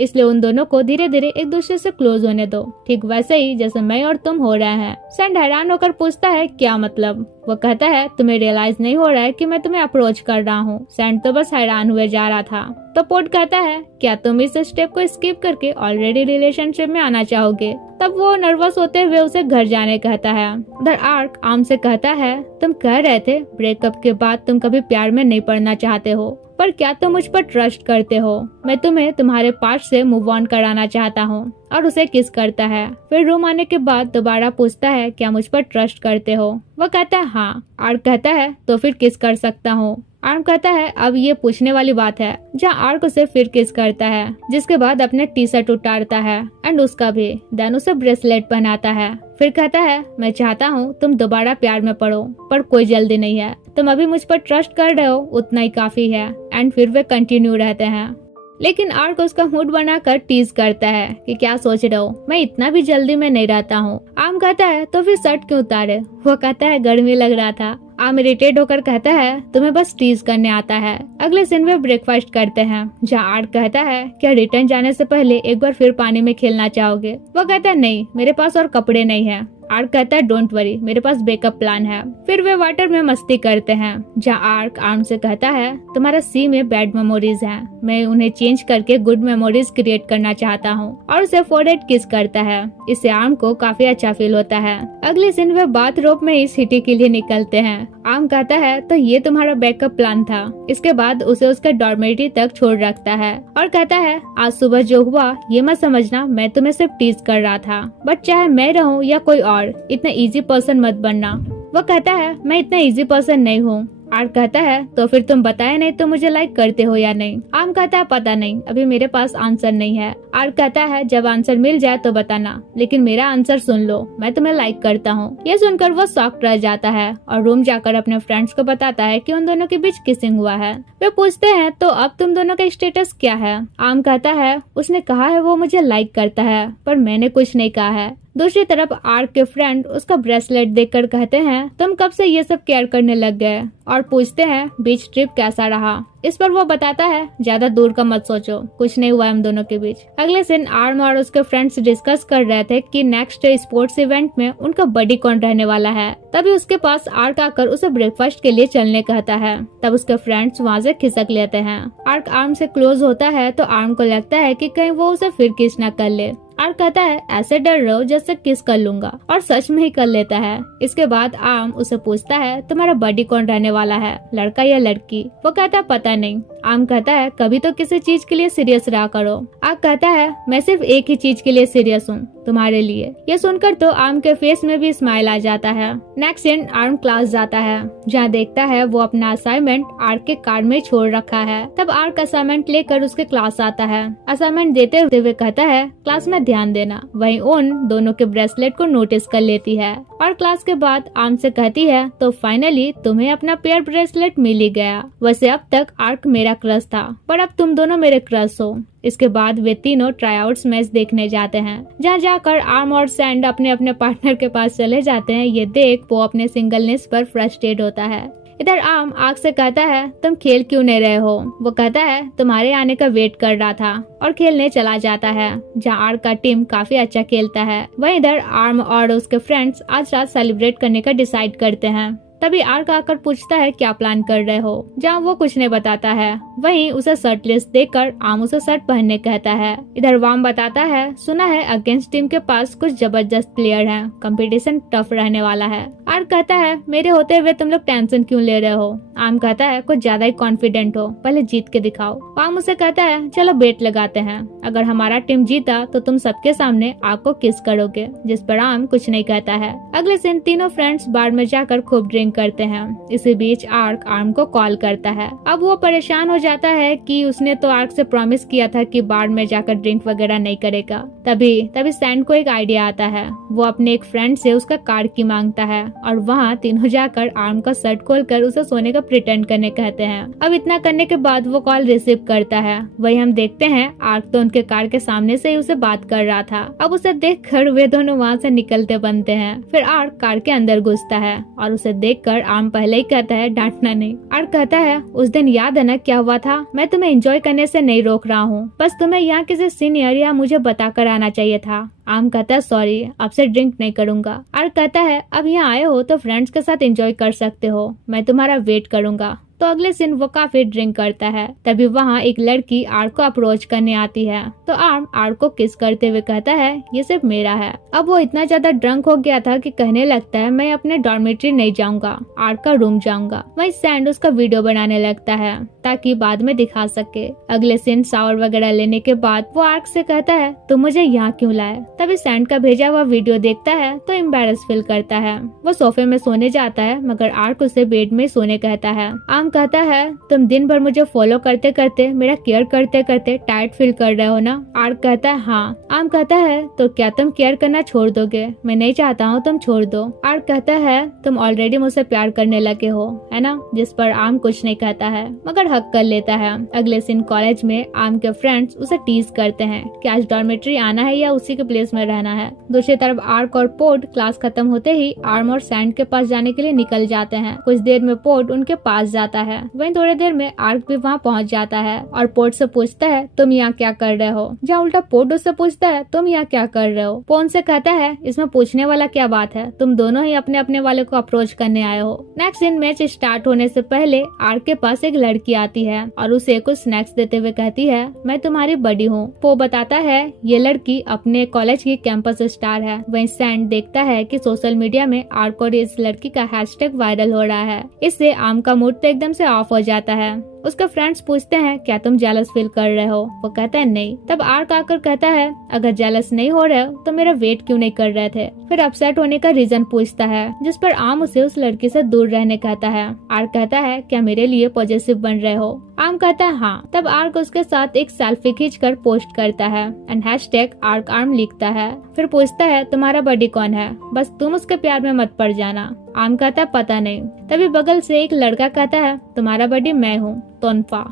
इसलिए उन दोनों को धीरे धीरे एक दूसरे से क्लोज होने दो, ठीक वैसे ही जैसे मैं और तुम हो रहे हैं। सैंड हैरान होकर पूछता है क्या मतलब? वो कहता है तुम्हें रियलाइज नहीं हो रहा है कि मैं तुम्हें अप्रोच कर रहा हूँ। सैंड तो बस हैरान हुए जा रहा था। तो पोर्ट कहता है क्या तुम इस स्टेप को स्किप करके ऑलरेडी रिलेशनशिप में आना चाहोगे? तब वो नर्वस होते हुए उसे घर जाने कहता है। उधर आर्क आर्म से कहता है तुम कह रहे थे ब्रेकअप के बाद तुम कभी प्यार में नहीं पड़ना चाहते हो, पर क्या तुम मुझ पर ट्रस्ट करते हो? मैं तुम्हें तुम्हारे पास्ट से मूव ऑन कराना चाहता हूँ। और उसे किस करता है। फिर रूम आने के बाद दोबारा पूछता है क्या मुझ पर ट्रस्ट करते हो? वो कहता है हाँ। आर्क कहता है तो फिर किस कर सकता हूँ? आर्म कहता है अब ये पूछने वाली बात है, जहाँ आर्क उसे फिर किस करता है, जिसके बाद अपने टी शर्ट उतारता है एंड उसका भी, देन उसे ब्रेसलेट पहनाता है। फिर कहता है मैं चाहता हूँ तुम दोबारा प्यार में पड़ो, पर कोई जल्दी नहीं है, तुम अभी मुझ पर ट्रस्ट कर रहे हो उतना ही काफी है। एंड फिर वे कंटिन्यू रहते हैं। लेकिन आर्क उसका मूड बनाकर टीज करता है कि क्या सोच रहे हो, मैं इतना भी जल्दी में नहीं रहता हूँ। आर्म कहता है तो फिर शर्ट क्यों उतारे? वो कहता है गर्मी लग रहा था। आर्म इरिटेट होकर कहता है तुम्हें बस टीज करने आता है। अगले दिन वे ब्रेकफास्ट करते हैं, जहाँ आर्क कहता है क्या रिटर्न जाने से पहले एक बार फिर पानी में खेलना चाहोगे? वो कहता है नहीं, मेरे पास और कपड़े नहीं है। आर्क कहता है डोंट वरी, मेरे पास बैकअप प्लान है। फिर वे वाटर में मस्ती करते हैं, जहाँ आर्क आर्म से कहता है तुम्हारा सी में बैड मेमोरीज हैं, मैं उन्हें चेंज करके गुड मेमोरीज क्रिएट करना चाहता हूँ। और उसे फोरहेड किस करता है। इससे आर्म को काफी अच्छा फील होता है। अगले दिन वे बाथरूम में ही सिटी के लिए निकलते हैं। आर्म कहता है तो ये तुम्हारा बैकअप प्लान था। इसके बाद उसे उसके डॉर्मेटरी तक छोड़ रखता है और कहता है आज सुबह जो हुआ ये मत समझना मैं तुम्हें सिर्फ टीज कर रहा था, बट चाहे मैं रहूं या कोई और, इतना इजी पर्सन मत बनना। वो कहता है मैं इतना इजी पर्सन नहीं हूँ। आर्क कहता है तो फिर तुम बताए नहीं तो मुझे लाइक करते हो या नहीं? आर्म कहता है पता नहीं, अभी मेरे पास आंसर नहीं है। आर्क कहता है जब आंसर मिल जाए तो बताना, लेकिन मेरा आंसर सुन लो, मैं तुम्हें लाइक करता हूँ। ये सुनकर वो शॉक्ड रह जाता है और रूम जाकर अपने फ्रेंड्स को बताता है कि उन दोनों के बीच किसिंग हुआ है। वे पूछते हैं तो अब तुम दोनों का स्टेटस क्या है? आर्म कहता है उसने कहा है वो मुझे लाइक करता है, पर मैंने कुछ नहीं कहा है। दूसरी तरफ आर्क के फ्रेंड उसका ब्रेसलेट देखकर कहते हैं तुम कब से ये सब केयर करने लग गए, और पूछते हैं बीच ट्रिप कैसा रहा। इस पर वो बताता है ज्यादा दूर का मत सोचो, कुछ नहीं हुआ हम दोनों के बीच। अगले दिन आर्म और उसके फ्रेंड्स डिस्कस कर रहे थे कि नेक्स्ट स्पोर्ट्स इवेंट में उनका बडी कौन रहने वाला है। तभी उसके पास आर्क आकर उसे ब्रेकफास्ट के लिए चलने कहता है। तब उसके फ्रेंड्स वहाँ से खिसक लेते हैं। आर्क आर्म से क्लोज होता है तो आर्म को लगता है कि कहीं वो उसे फिर किस न कर ले। आर्क कहता है ऐसे डर रहो जैसे किस कर लूंगा, और सच में ही कर लेता है। इसके बाद आर्म उसे पूछता है तुम्हारा बडी कौन रहने वाला है, लड़का या लड़की? वो कहता है पता नहीं। आर्म कहता है कभी तो किसी चीज के लिए सीरियस रहा करो। आर्क कहता है मैं सिर्फ एक ही चीज के लिए सीरियस हूँ, तुम्हारे लिए। ये सुनकर तो आर्म के फेस में भी स्माइल आ जाता है। नेक्स्ट दिन आर्म क्लास जाता है, जहाँ देखता है वो अपना असाइनमेंट आर्क के कार में छोड़ रखा है। तब आर्क असाइनमेंट लेकर उसके क्लास आता है। असाइनमेंट देते हुए कहता है क्लास में ध्यान देना। वहीं उन दोनों के ब्रेसलेट को नोटिस कर लेती है और क्लास के बाद आर्म से कहती है तो फाइनली तुम्हें अपना पेयर ब्रेसलेट मिल ही गया। वैसे अब तक आर्क मेरा क्रश था, पर अब तुम दोनों मेरे क्रश हो। इसके बाद वे तीनों ट्राईआउट्स मैच देखने जाते हैं, जहाँ जाकर आर्म और सैंड अपने अपने पार्टनर के पास चले जाते हैं। ये देख वो अपने सिंगलनेस पर फ्रस्ट्रेट होता है। इधर आर्म आर्क से कहता है तुम खेल क्यों नहीं रहे हो? वो कहता है तुम्हारे आने का वेट कर रहा था, और खेलने चला जाता है, जहाँ आर्क का टीम काफी अच्छा खेलता है। वहीं इधर आर्म और उसके फ्रेंड्स आज रात सेलिब्रेट करने का डिसाइड करते हैं। तभी आर्क आकर पूछता है क्या प्लान कर रहे हो, जहाँ वो कुछ नहीं बताता है। वहीं उसे शर्टलेस देखकर आर्म उसे शर्ट पहनने कहता है। इधर वाम बताता है सुना है अगेंस्ट टीम के पास कुछ जबरदस्त प्लेयर हैं, कंपटीशन टफ रहने वाला है। आर्क कहता है मेरे होते हुए तुम लोग टेंशन क्यों ले रहे हो? आर्म कहता है कुछ ज्यादा ही कॉन्फिडेंट हो, पहले जीत के दिखाओ। वाम उसे कहता है चलो बेट लगाते हैं, अगर हमारा टीम जीता तो तुम सबके सामने आर्क को किस करोगे, जिस पर आर्म कुछ नहीं कहता है। अगले दिन तीनों फ्रेंड्स बार में जाकर खूब ड्रिंक ड्रिंक करते हैं। इसी बीच आर्क आर्म को कॉल करता है। अब वो परेशान हो जाता है कि उसने तो आर्क से प्रॉमिस किया था कि बार में जाकर ड्रिंक वगैरह नहीं करेगा। तभी सैंड को एक आइडिया आता है। वो अपने एक फ्रेंड से उसका कार्ड की मांगता है और वहाँ तीनों जाकर आर्म का शर्ट खोलकर उसे सोने का प्रिटेंड करने कहते हैं। अब इतना करने के बाद वो कॉल रिसीव करता है। वही हम देखते हैं आर्क तो उनके कार के सामने से ही उसे बात कर रहा था। अब उसे देखकर वे दोनों वहाँ से निकलते बनते हैं। फिर आर्क कार के अंदर घुसता है और उसे देखकर आर्म पहले ही कहता है डांटना नहीं। आर्क कहता है उस दिन याद है ना क्या हुआ था, मैं तुम्हें एंजॉय करने से नहीं रोक रहा हूँ, बस तुम्हें यहाँ किसी सीनियर या मुझे बता कर आना चाहिए था। आर्म कहता है सॉरी, अब से ड्रिंक नहीं करूंगा। आर्क कहता है अब यहाँ आए हो तो फ्रेंड्स के साथ एंजॉय कर सकते हो, मैं तुम्हारा वेट करूंगा। तो अगले दिन वो काफी ड्रिंक करता है। तभी वहाँ एक लड़की आर्क को अप्रोच करने आती है तो आर्म आर्क को किस करते हुए कहता है ये सिर्फ मेरा है। अब वो इतना ज्यादा ड्रंक हो गया था कि कहने लगता है मैं अपने डॉर्मेट्री नहीं जाऊंगा, आर्क का रूम जाऊंगा। वहीं सैंड उसका वीडियो बनाने लगता है ताकि बाद में दिखा सके। अगले दिन शावर वगैरह लेने के बाद वो आर्क से कहता है तुम मुझे यहाँ क्यों लाए। तभी सैंड का भेजा हुआ वीडियो देखता है तो एम्बैरस फील करता है। वो सोफे में सोने जाता है मगर आर्क उसे बेड में सोने कहता है। आर्म कहता है तुम दिन भर मुझे फॉलो करते करते, मेरा केयर करते करते टायर्ड फील कर रहे हो ना। आर्क कहता है हाँ। आर्म कहता है तो क्या तुम केयर करना छोड़ दोगे, मैं नहीं चाहता हूँ तुम छोड़ दो। आर्क कहता है तुम ऑलरेडी मुझसे प्यार करने लगे हो है ना, जिस पर आर्म कुछ नहीं कहता है मगर हक कर लेता है। अगले दिन कॉलेज में आर्म के फ्रेंड्स उसे टीज करते हैं कि आज डॉर्मेट्री आना है या उसी के प्लेस में रहना है। दूसरी तरफ आर्क और पोर्ट क्लास खत्म होते ही आर्म और सैंड के पास जाने के लिए निकल जाते हैं। कुछ देर में पोर्ट उनके पास जाता है। वहीं थोड़ी देर में आर्क भी वहाँ पहुँच जाता है और पोर्ट से पूछता है तुम यहाँ क्या कर रहे हो, जहाँ उल्टा पोर्ट उससे पूछता है तुम यहाँ क्या कर रहे हो। पोर्ट से कहता है इसमें पूछने वाला क्या बात है, तुम दोनों ही अपने अपने वाले को अप्रोच करने आए हो। नेक्स्ट दिन मैच स्टार्ट होने से पहले आर्क के पास एक लड़की आती है और उसे कुछ स्नैक्स देते हुए कहती है मैं तुम्हारी बड़ी हूँ। वो बताता है ये लड़की अपने कॉलेज की कैंपस स्टार है। वहीं सैंड देखता है कि सोशल मीडिया में आर्क और इस लड़की का हैशटैग वायरल हो रहा है। इससे आर्म का मूड तो एकदम से ऑफ हो जाता है। उसके फ्रेंड्स पूछते हैं क्या तुम जेलस फील कर रहे हो। वो कहता है नहीं। तब आर्क आकर कहता है अगर जेलस नहीं हो रहे हो तो मेरा वेट क्यों नहीं कर रहे थे। फिर अपसेट होने का रीजन पूछता है जिस पर आर्म उसे उस लड़की से दूर रहने कहता है। आर्क कहता है क्या मेरे लिए पॉजिटिव बन रहे हो। आर्म कहता है हाँ। तब आर्क उसके साथ एक सेल्फी खींचकर पोस्ट करता है एंड हैशटैग आर्क आर्म लिखता है। फिर पूछता है तुम्हारा बॉडी कौन है, बस तुम उसके प्यार में मत पड़ जाना। आर्म कहता है पता नहीं। तभी बगल से एक लड़का कहता है तुम्हारा बॉडी मैं हूँ, तोनफा।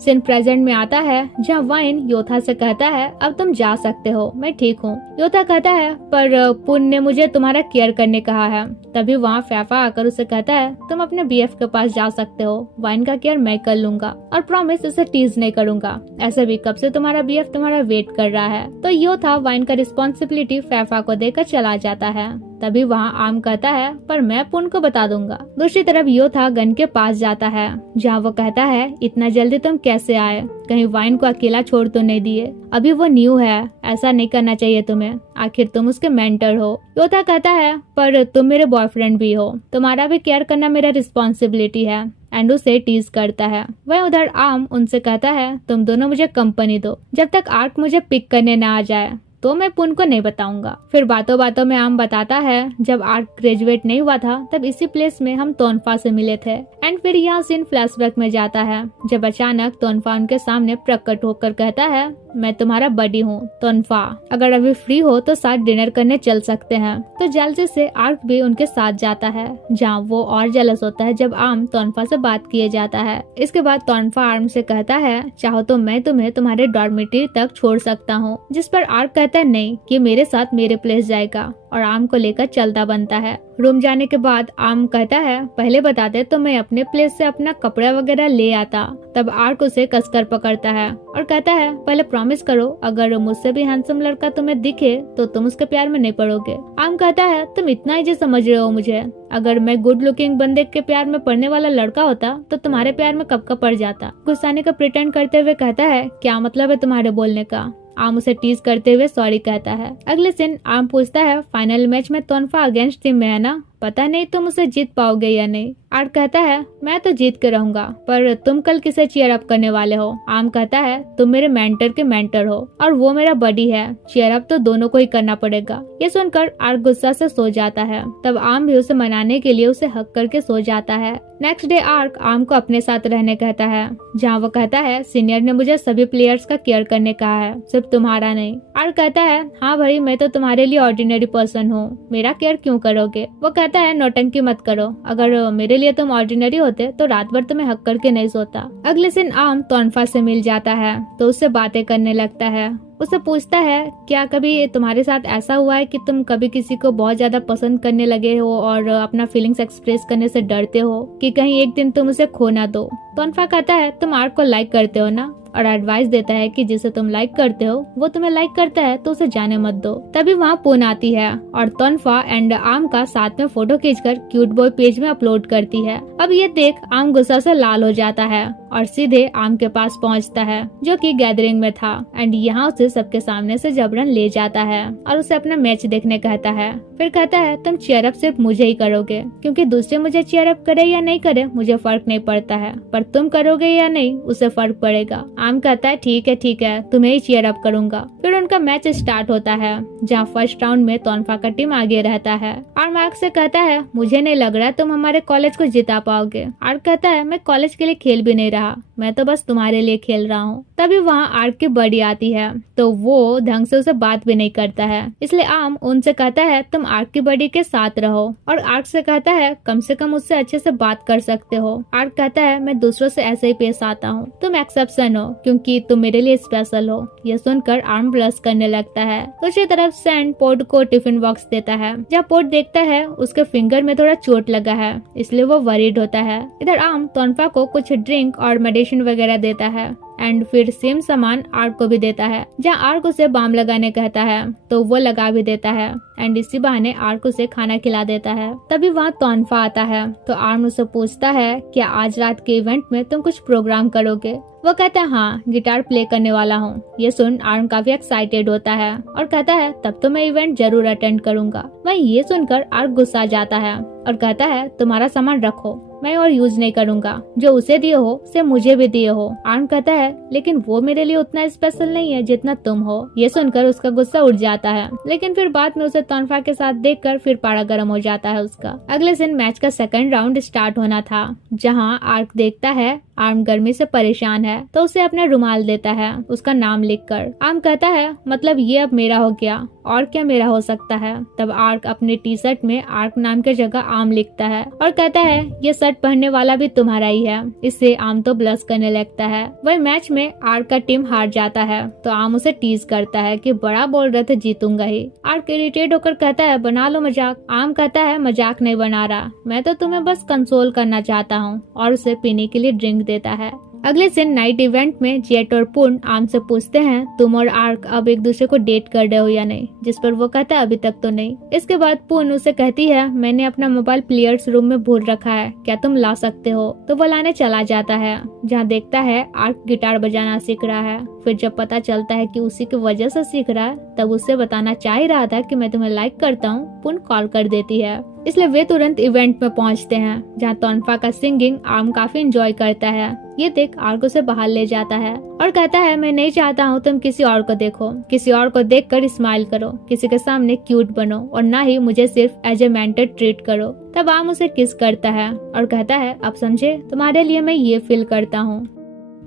सीन प्रेजेंट में आता है जहाँ वाइन योथा से कहता है अब तुम जा सकते हो, मैं ठीक हूँ। योथा कहता है पर पुन ने मुझे तुम्हारा केयर करने कहा है। तभी वहाँ फैफा आकर उसे कहता है तुम अपने बीएफ के पास जा सकते हो, वाइन का केयर मैं कर लूंगा और प्रॉमिस उसे टीज नहीं करूंगा। ऐसे भी कब से तुम्हारा बीएफ तुम्हारा वेट कर रहा है। तो योथा वाइन का रिस्पॉन्सिबिलिटी फैफा को देकर चला जाता है। तभी वहाँ आर्म कहता है पर मैं पुन को बता दूंगा। दूसरी तरफ योथा गन के पास जाता है जहाँ वो कहता है इतना जल्दी तुम कैसे आए, कहीं वाइन को अकेला छोड़ तो नहीं दिए, अभी वो न्यू है, ऐसा नहीं करना चाहिए तुम्हें, आखिर तुम उसके मेंटर हो। योथा कहता है पर तुम मेरे बॉयफ्रेंड भी हो, तुम्हारा भी केयर करना मेरा रिस्पॉन्सिबिलिटी है एंड उसे टीज करता है। वह उधर आर्म उनसे कहता है तुम दोनों मुझे कंपनी दो, जब तक आर्क मुझे पिक करने न आ जाए तो मैं पुन को नहीं बताऊंगा। फिर बातों बातों में आर्म बताता है जब आर्क ग्रेजुएट नहीं हुआ था तब इसी प्लेस में हम तोनफा से मिले थे। एंड फिर यहाँ सीन फ्लैशबैक में जाता है जब अचानक तोनफा उनके सामने प्रकट होकर कहता है मैं तुम्हारा बडी हूँ तोनफा, अगर अभी फ्री हो तो साथ डिनर करने चल सकते हैं। तो जल्दी से आर्क भी उनके साथ जाता है जहाँ वो और जेलस होता है जब आर्म तोनफा से बात किए जाता है। इसके बाद तोनफा आर्म से कहता है चाहो तो मैं तुम्हें तुम्हारे डॉर्मेट्री तक छोड़ सकता हूँ, जिस पर आर्क कहता है नहीं कि मेरे साथ मेरे प्लेस जाएगा और आर्म को लेकर चलता बनता है। रूम जाने के बाद आर्म कहता है पहले बता दे तो मैं अपने प्लेस से अपना कपड़ा वगैरह ले आता। तब आर्क उसे कसकर पकड़ता है और कहता है पहले प्रॉमिस करो अगर मुझसे भी हैंडसम लड़का तुम्हें दिखे तो तुम उसके प्यार में नहीं पड़ोगे। आर्म कहता है तुम इतना इजी समझ रहे हो मुझे, अगर मैं गुड लुकिंग बंदे के प्यार में पड़ने वाला लड़का होता तो तुम्हारे प्यार में कब का पड़ जाता। गुस्साने का प्रिटेंड करते हुए कहता है क्या मतलब है तुम्हारे बोलने का। आर्म उसे टीज करते हुए सॉरी कहता है। अगले दिन आर्म पूछता है फाइनल मैच में तोनफा अगेंस्ट टीम में है ना। पता नहीं तुम उसे जीत पाओगे या नहीं। आर्क कहता है मैं तो जीत के रहूंगा, पर तुम कल किसे चीयर अप करने वाले हो। आर्म कहता है तुम मेरे मेंटर के मेंटर हो और वो मेरा बडी है, चीयर अप तो दोनों को ही करना पड़ेगा। ये सुनकर आर्क गुस्सा से सो जाता है। तब आर्म भी उसे मनाने के लिए उसे हक करके सो जाता है। नेक्स्ट डे आर्क आर्म को अपने साथ रहने कहता है, जहाँ वो कहता है सीनियर ने मुझे सभी प्लेयर्स का केयर करने कहा है, सिर्फ तुम्हारा नहीं। आर्क कहता है हाँ भाई, मैं तो तुम्हारे लिए ऑर्डिनरी पर्सन हूँ, मेरा केयर क्यों करोगे। वो कहता है नौटंकी मत करो, अगर मेरे लिए तुम ऑर्डिनरी होते तो रात भर तुम्हें हक करके नहीं सोता। अगले दिन आर्म तोनफा से मिल जाता है तो उससे बातें करने लगता है। उससे पूछता है क्या कभी तुम्हारे साथ ऐसा हुआ है कि तुम कभी किसी को बहुत ज्यादा पसंद करने लगे हो और अपना फीलिंग्स एक्सप्रेस करने से डरते हो कि कहीं एक दिन तुम उसे खो ना दो। तोनफा कहता है तुम आर्क को लाइक करते हो ना, और एडवाइस देता है कि जिसे तुम लाइक करते हो वो तुम्हें लाइक करता है तो उसे जाने मत दो। तभी वहाँ पून आती है और तोनफा एंड आर्म का साथ में फोटो खींचकर क्यूट बॉय पेज में अपलोड करती है। अब ये देख आर्म गुस्सा से लाल हो जाता है और सीधे आर्म के पास पहुँचता है जो कि गैदरिंग में था एंड यहाँ उसे सबके सामने से जबरन ले जाता है और उसे अपना मैच देखने कहता है। फिर कहता है तुम चीयर अप सिर्फ मुझे ही करोगे, क्योंकि दूसरे मुझे चीयर अप करे या नहीं करे मुझे फर्क नहीं पड़ता है, पर तुम करोगे या नहीं उसे फर्क पड़ेगा। आर्म कहता है ठीक है तुम्हें ही चीयर अप करूंगा। फिर उनका मैच स्टार्ट होता है जहाँ फर्स्ट राउंड में तोनफा का टीम आगे रहता है। आर्म आर्क से कहता है मुझे नहीं लग रहा तुम हमारे कॉलेज को जिता पाओगे। आर्क कहता है मैं कॉलेज के लिए खेल भी नहीं रहा, मैं तो बस तुम्हारे लिए खेल रहा हूँ। तभी वहाँ आर्क की बड़ी आती है तो वो ढंग से उसे बात भी नहीं करता है, इसलिए आर्म उनसे कहता है तुम आर्क की बड़ी के साथ रहो, और आर्क से कहता है कम से कम उससे अच्छे से बात कर सकते हो। आर्क कहता है मैं दूसरों से ऐसे ही पेश आता हूँ, तुम एक्सेप्शन हो क्योंकि तुम मेरे लिए स्पेशल हो। ये सुनकर आर्म ब्लश करने लगता है। दूसरी तरफ सैंड पोर्ट को टिफिन बॉक्स देता है, जहाँ पोर्ट देखता है उसके फिंगर में थोड़ा चोट लगा है, इसलिए वो वरीड होता है। इधर आर्म तोनफा को कुछ ड्रिंक और मेडिसिन वगैरह देता है एंड फिर सेम सामान आर्क को भी देता है, जहाँ आर्क उसे बाम लगाने कहता है तो वो लगा भी देता है एंड इसी बहाने आर्क उसे खाना खिला देता है। तभी वहाँ तोनफा आता है तो आर्म उसे पूछता है क्या आज रात के इवेंट में तुम कुछ प्रोग्राम करोगे। वो कहता है हाँ, गिटार प्ले करने वाला हूँ। ये सुन आर्म काफी एक्साइटेड होता है और कहता है तब तो मैं इवेंट जरूर अटेंड करूंगा। वहीं ये सुनकर आर्क गुस्सा जाता है और कहता है तुम्हारा सामान रखो, मैं और यूज नहीं करूंगा, जो उसे दिए हो उसे मुझे भी दिए हो। आर्म कहता है लेकिन वो मेरे लिए उतना स्पेशल नहीं है जितना तुम हो। ये सुनकर उसका गुस्सा उठ जाता है, लेकिन फिर बाद में उसे तोनफा के साथ देखकर फिर पारा गर्म हो जाता है उसका। अगले दिन मैच का सेकंड राउंड स्टार्ट होना था, जहाँ आर्क देखता है आर्म गर्मी से परेशान है तो उसे अपना रुमाल देता है उसका नाम लिखकर। आर्म कहता है मतलब ये अब मेरा हो गया, और क्या मेरा हो सकता है। तब आर्क अपने टी शर्ट में आर्क नाम की जगह आर्म लिखता है और कहता है ये शर्ट पहनने वाला भी तुम्हारा ही है। इससे आर्म तो ब्लश करने लगता है। वही मैच में आर्क का टीम हार जाता है तो आर्म उसे टीज करता है कि बड़ा बोल रहे थे जीतूंगा ही। आर्क इरिटेट होकर कहता है बना लो मजाक। आर्म कहता है मजाक नहीं बना रहा, मैं तो तुम्हें बस कंसोल करना चाहता हूँ, और उसे पीने के लिए ड्रिंक देता है। अगले दिन नाइट इवेंट में जेट और पूर्ण आर्म से पूछते हैं तुम और आर्क अब एक दूसरे को डेट कर रहे हो या नहीं, जिस पर वो कहता है अभी तक तो नहीं। इसके बाद पूर्ण उसे कहती है मैंने अपना मोबाइल प्लेयर्स रूम में भूल रखा है, क्या तुम ला सकते हो। तो वो लाने चला जाता है, जहाँ देखता है आर्क गिटार बजाना सीख रहा है। फिर जब पता चलता है कि उसी की वजह से सीख रहा है तब उससे बताना चाह ही रहा था कि मैं तुम्हें लाइक करता हूँ, पूर्ण कॉल कर देती है। इसलिए वे तुरंत इवेंट में पहुंचते हैं, जहाँ तोनफा का सिंगिंग आर्म काफी एंजॉय करता है। ये देख आर्क उसे बाहर ले जाता है और कहता है मैं नहीं चाहता हूँ तुम किसी और को देखो, किसी और को देखकर स्माइल करो, किसी के सामने क्यूट बनो, और ना ही मुझे सिर्फ एज ए मेंटर ट्रीट करो। तब आर्म उसे किस करता है और कहता है अब समझे, तुम्हारे लिए मैं ये फील करता हूँ।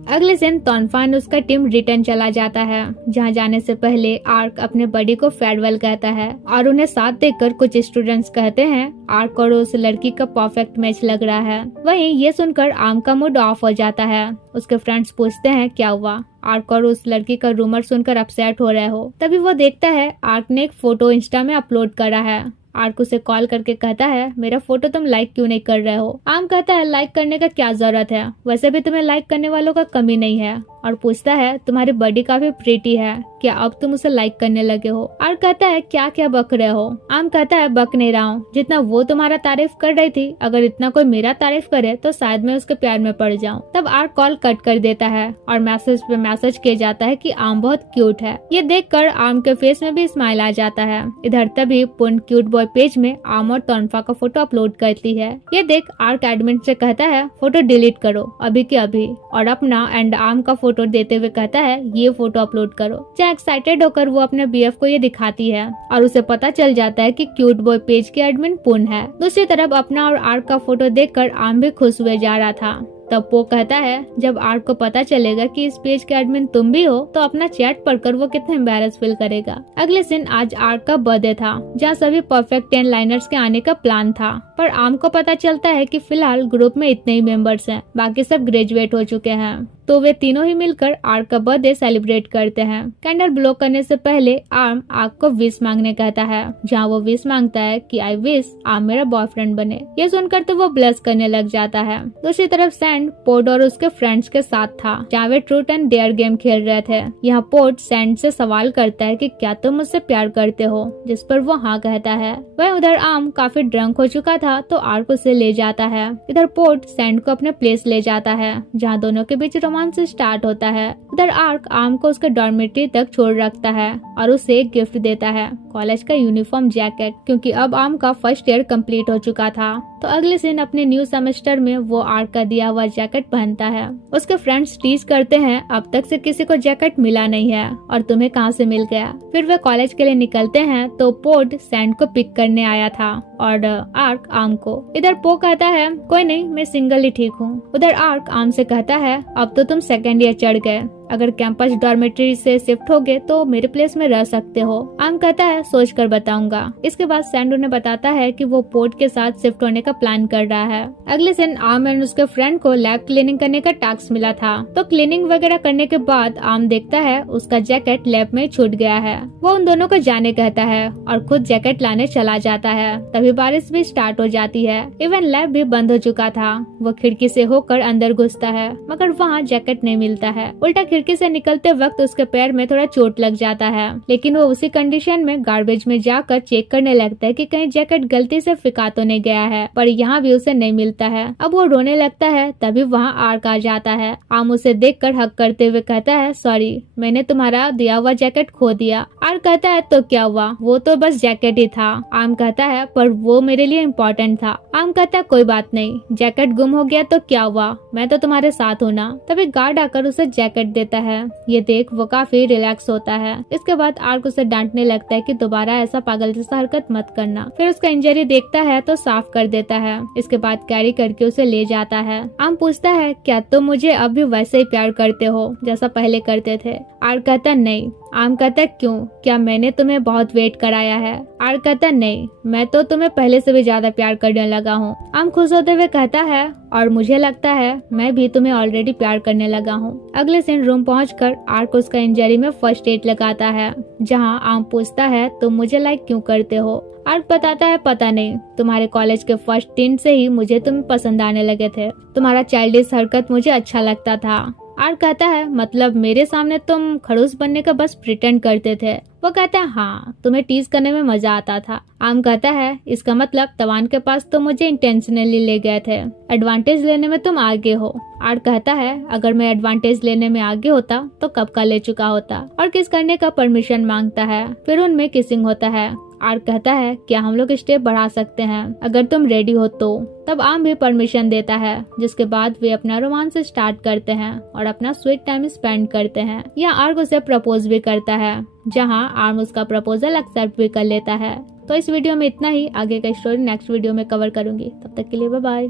अगले दिन तोनफा और उसका टीम रिटर्न चला जाता है, जहाँ जाने से पहले आर्क अपने बडी को फेयरवेल कहता है और उन्हें साथ देखकर कुछ स्टूडेंट्स कहते हैं आर्क और उस लड़की का परफेक्ट मैच लग रहा है। वहीं ये सुनकर आर्म का मूड ऑफ हो जाता है। उसके फ्रेंड्स पूछते हैं क्या हुआ। आर्क और उस लड़की का रूमर सुनकर अपसेट हो रहे हो। तभी वो देखता है आर्क ने एक फोटो इंस्टा में अपलोड करा है। आर्क उसे कॉल करके कहता है मेरा फोटो तुम लाइक क्यों नहीं कर रहे हो। आर्म कहता है लाइक करने का क्या जरूरत है, वैसे भी तुम्हें लाइक करने वालों का कमी नहीं है, और पूछता है तुम्हारी बॉडी काफी प्रीटी है, क्या अब तुम उसे लाइक करने लगे हो? आर्क कहता है क्या क्या बक रहे हो? आम कहता है बक नहीं रहा हूँ, जितना वो तुम्हारा तारीफ कर रही थी अगर इतना कोई मेरा तारीफ करे तो शायद मैं उसके प्यार में पड़ जाऊँ। तब आर्क कॉल कट कर देता है और मैसेज पे मैसेज किया जाता है कि आम बहुत क्यूट है। ये देखकर आम के फेस में भी स्माइल आ जाता है। इधर तभी पुन क्यूट बॉय पेज में आम और तोनफा का फोटो अपलोड करती है। ये देख आर्क एडमिन से कहता है फोटो डिलीट करो अभी के अभी, और अपना एंड आम का फोटो देते हुए कहता है ये फोटो अपलोड करो। जहाँ एक्साइटेड होकर वो अपने बीएफ को ये दिखाती है और उसे पता चल जाता है कि क्यूट बॉय पेज के एडमिन पुन है। दूसरी तरफ अपना और आर्क का फोटो देखकर आम भी खुश हुए जा रहा था। तब वो कहता है जब आर्क को पता चलेगा कि इस पेज के एडमिन तुम भी हो तो अपना चैट पढ़कर वो कितना एम्बैरेस फील करेगा। अगले दिन आज आर्क का बर्थडे था, जहाँ सभी परफेक्ट 10 लाइनर्स के आने का प्लान था, पर आम को पता चलता है कि फिलहाल ग्रुप में इतने ही मेंबर्स हैं, बाकी सब ग्रेजुएट हो चुके हैं। तो वे तीनों ही मिलकर आर्क का बर्थडे सेलिब्रेट करते हैं। कैंडल ब्लो करने से पहले आर्म आर्क को विश मांगने कहता है, जहाँ वो विश मांगता है कि आई विश आर्म मेरा बॉयफ्रेंड बने। ये सुनकर तो वो ब्लश करने लग जाता है। दूसरी तरफ सैंड पोर्ट और उसके फ्रेंड्स के साथ था, जहाँ वे ट्रूथ एंड डेयर गेम खेल रहे थे। यहाँ पोर्ट सैंड से सवाल करता है कि क्या तुम मुझसे प्यार करते हो, जिस पर वो हाँ कहता है। वह उधर आर्म काफी ड्रंक हो चुका था तो आर्क उसे ले जाता है। इधर पोर्ट सैंड को अपने प्लेस ले जाता है, जहाँ दोनों के बीच रोमांस स्टार्ट होता है। उधर आर्क आर्म को उसके डॉर्मेट्री तक छोड़ रखता है और उसे एक गिफ्ट देता है, कॉलेज का यूनिफॉर्म जैकेट, क्योंकि अब आर्म का फर्स्ट ईयर कंप्लीट हो चुका था। तो अगले दिन अपने न्यू सेमेस्टर में वो आर्क का दिया हुआ जैकेट पहनता है। उसके फ्रेंड्स टीज करते हैं अब तक से किसी को जैकेट मिला नहीं है और तुम्हें कहाँ से मिल गया। फिर वे कॉलेज के लिए निकलते हैं तो पोर्ट सैंड को पिक करने आया था और आर्क आर्म को। इधर पो कहता है कोई नहीं, मैं सिंगल ही ठीक हूँ। उधर आर्क आर्म से कहता है अब तो तुम सेकेंड ईयर चढ़ गए, अगर कैंपस डॉर्मेट्री से शिफ्ट होगे तो मेरे प्लेस में रह सकते हो। आर्म कहता है सोच कर बताऊंगा। इसके बाद सैंड उन्हें बताता है कि वो पोर्ट के साथ शिफ्ट होने का प्लान कर रहा है। अगले दिन आर्म एंड उसके फ्रेंड को लैब क्लीनिंग करने का टास्क मिला था, तो क्लीनिंग वगैरह करने के बाद आर्म देखता है उसका जैकेट लैब में छूट गया है। वो उन दोनों को जाने कहता है और खुद जैकेट लाने चला जाता है। तभी बारिश भी स्टार्ट हो जाती है। इवन लैब भी बंद हो चुका था। वो खिड़की से होकर अंदर घुसता है मगर वहाँ जैकेट नहीं मिलता है। उल्टा खिड़की से निकलते वक्त उसके पैर में थोड़ा चोट लग जाता है, लेकिन वो उसी कंडीशन में गार्बेज में जाकर चेक करने लगता है कि कहीं जैकेट गलती से फेंका तो नहीं गया है, पर यहाँ भी उसे नहीं मिलता है। अब वो रोने लगता है, तभी वहाँ आर्क आ जाता है। आर्म उसे देखकर हक करते हुए कहता है सॉरी, मैंने तुम्हारा दिया हुआ जैकेट खो दिया। आर्क कहता है तो क्या हुआ, वो तो बस जैकेट ही था। आर्म कहता है पर वो मेरे लिए इम्पोर्टेंट था। आर्म कहता है कोई बात नहीं, जैकेट गुम हो गया तो क्या हुआ, मैं तो तुम्हारे साथ हूँ ना। तभी गार्ड आकर उसे जैकेट देता है। ये देख वो काफी रिलैक्स होता है। इसके बाद आर्क उसे डांटने लगता है कि दोबारा ऐसा पागल जैसा हरकत मत करना। फिर उसका इंजरी देखता है तो साफ कर देता है। इसके बाद कैरी करके उसे ले जाता है। आर्म पूछता है क्या तुम मुझे अब भी वैसे ही प्यार करते हो जैसा पहले करते थे? आर्क कहता नहीं। आर्म कहता क्यों, क्या मैंने तुम्हें बहुत वेट कराया है? आर्क कहता नहीं, मैं तो तुम्हें पहले से भी ज्यादा प्यार करने लगा हूँ। आर्म खुश होते हुए कहता है और मुझे लगता है मैं भी तुम्हें ऑलरेडी प्यार करने लगा हूँ। अगले दिन रूम पहुंचकर आर्क उसका इंजरी में फर्स्ट एड लगाता है, जहाँ आर्म पूछता है तुम मुझे लाइक क्यों करते हो? आर्क बताता है पता नहीं, तुम्हारे कॉलेज के फर्स्ट दिन से ही मुझे तुम पसंद आने लगे थे। तुम्हारा चाइल्डिश हरकत मुझे अच्छा लगता था। आर्क कहता है मतलब मेरे सामने तुम खड़ूस बनने का बस प्रिटेंड करते थे? वो कहता है हाँ, तुम्हें टीज करने में मजा आता था। आर्म कहता है इसका मतलब तवान के पास तो मुझे इंटेंशनली ले गए थे, एडवांटेज लेने में तुम आगे हो। आर्क कहता है अगर मैं एडवांटेज लेने में आगे होता तो कब का ले चुका होता, और किस करने का परमिशन मांगता है। फिर उनमें किसिंग होता है। आर्क कहता है क्या हम लोग स्टेप बढ़ा सकते हैं अगर तुम रेडी हो तो? तब आर्म भी परमिशन देता है, जिसके बाद वे अपना रोमांस स्टार्ट करते हैं और अपना स्वीट टाइम स्पेंड करते हैं। यहाँ आर्क उसे प्रपोज भी करता है, जहाँ आर्म उसका प्रपोजल एक्सेप्ट भी कर लेता है। तो इस वीडियो में इतना ही। आगे का स्टोरी नेक्स्ट वीडियो में कवर करूंगी। तब तक के लिए बाय बाय।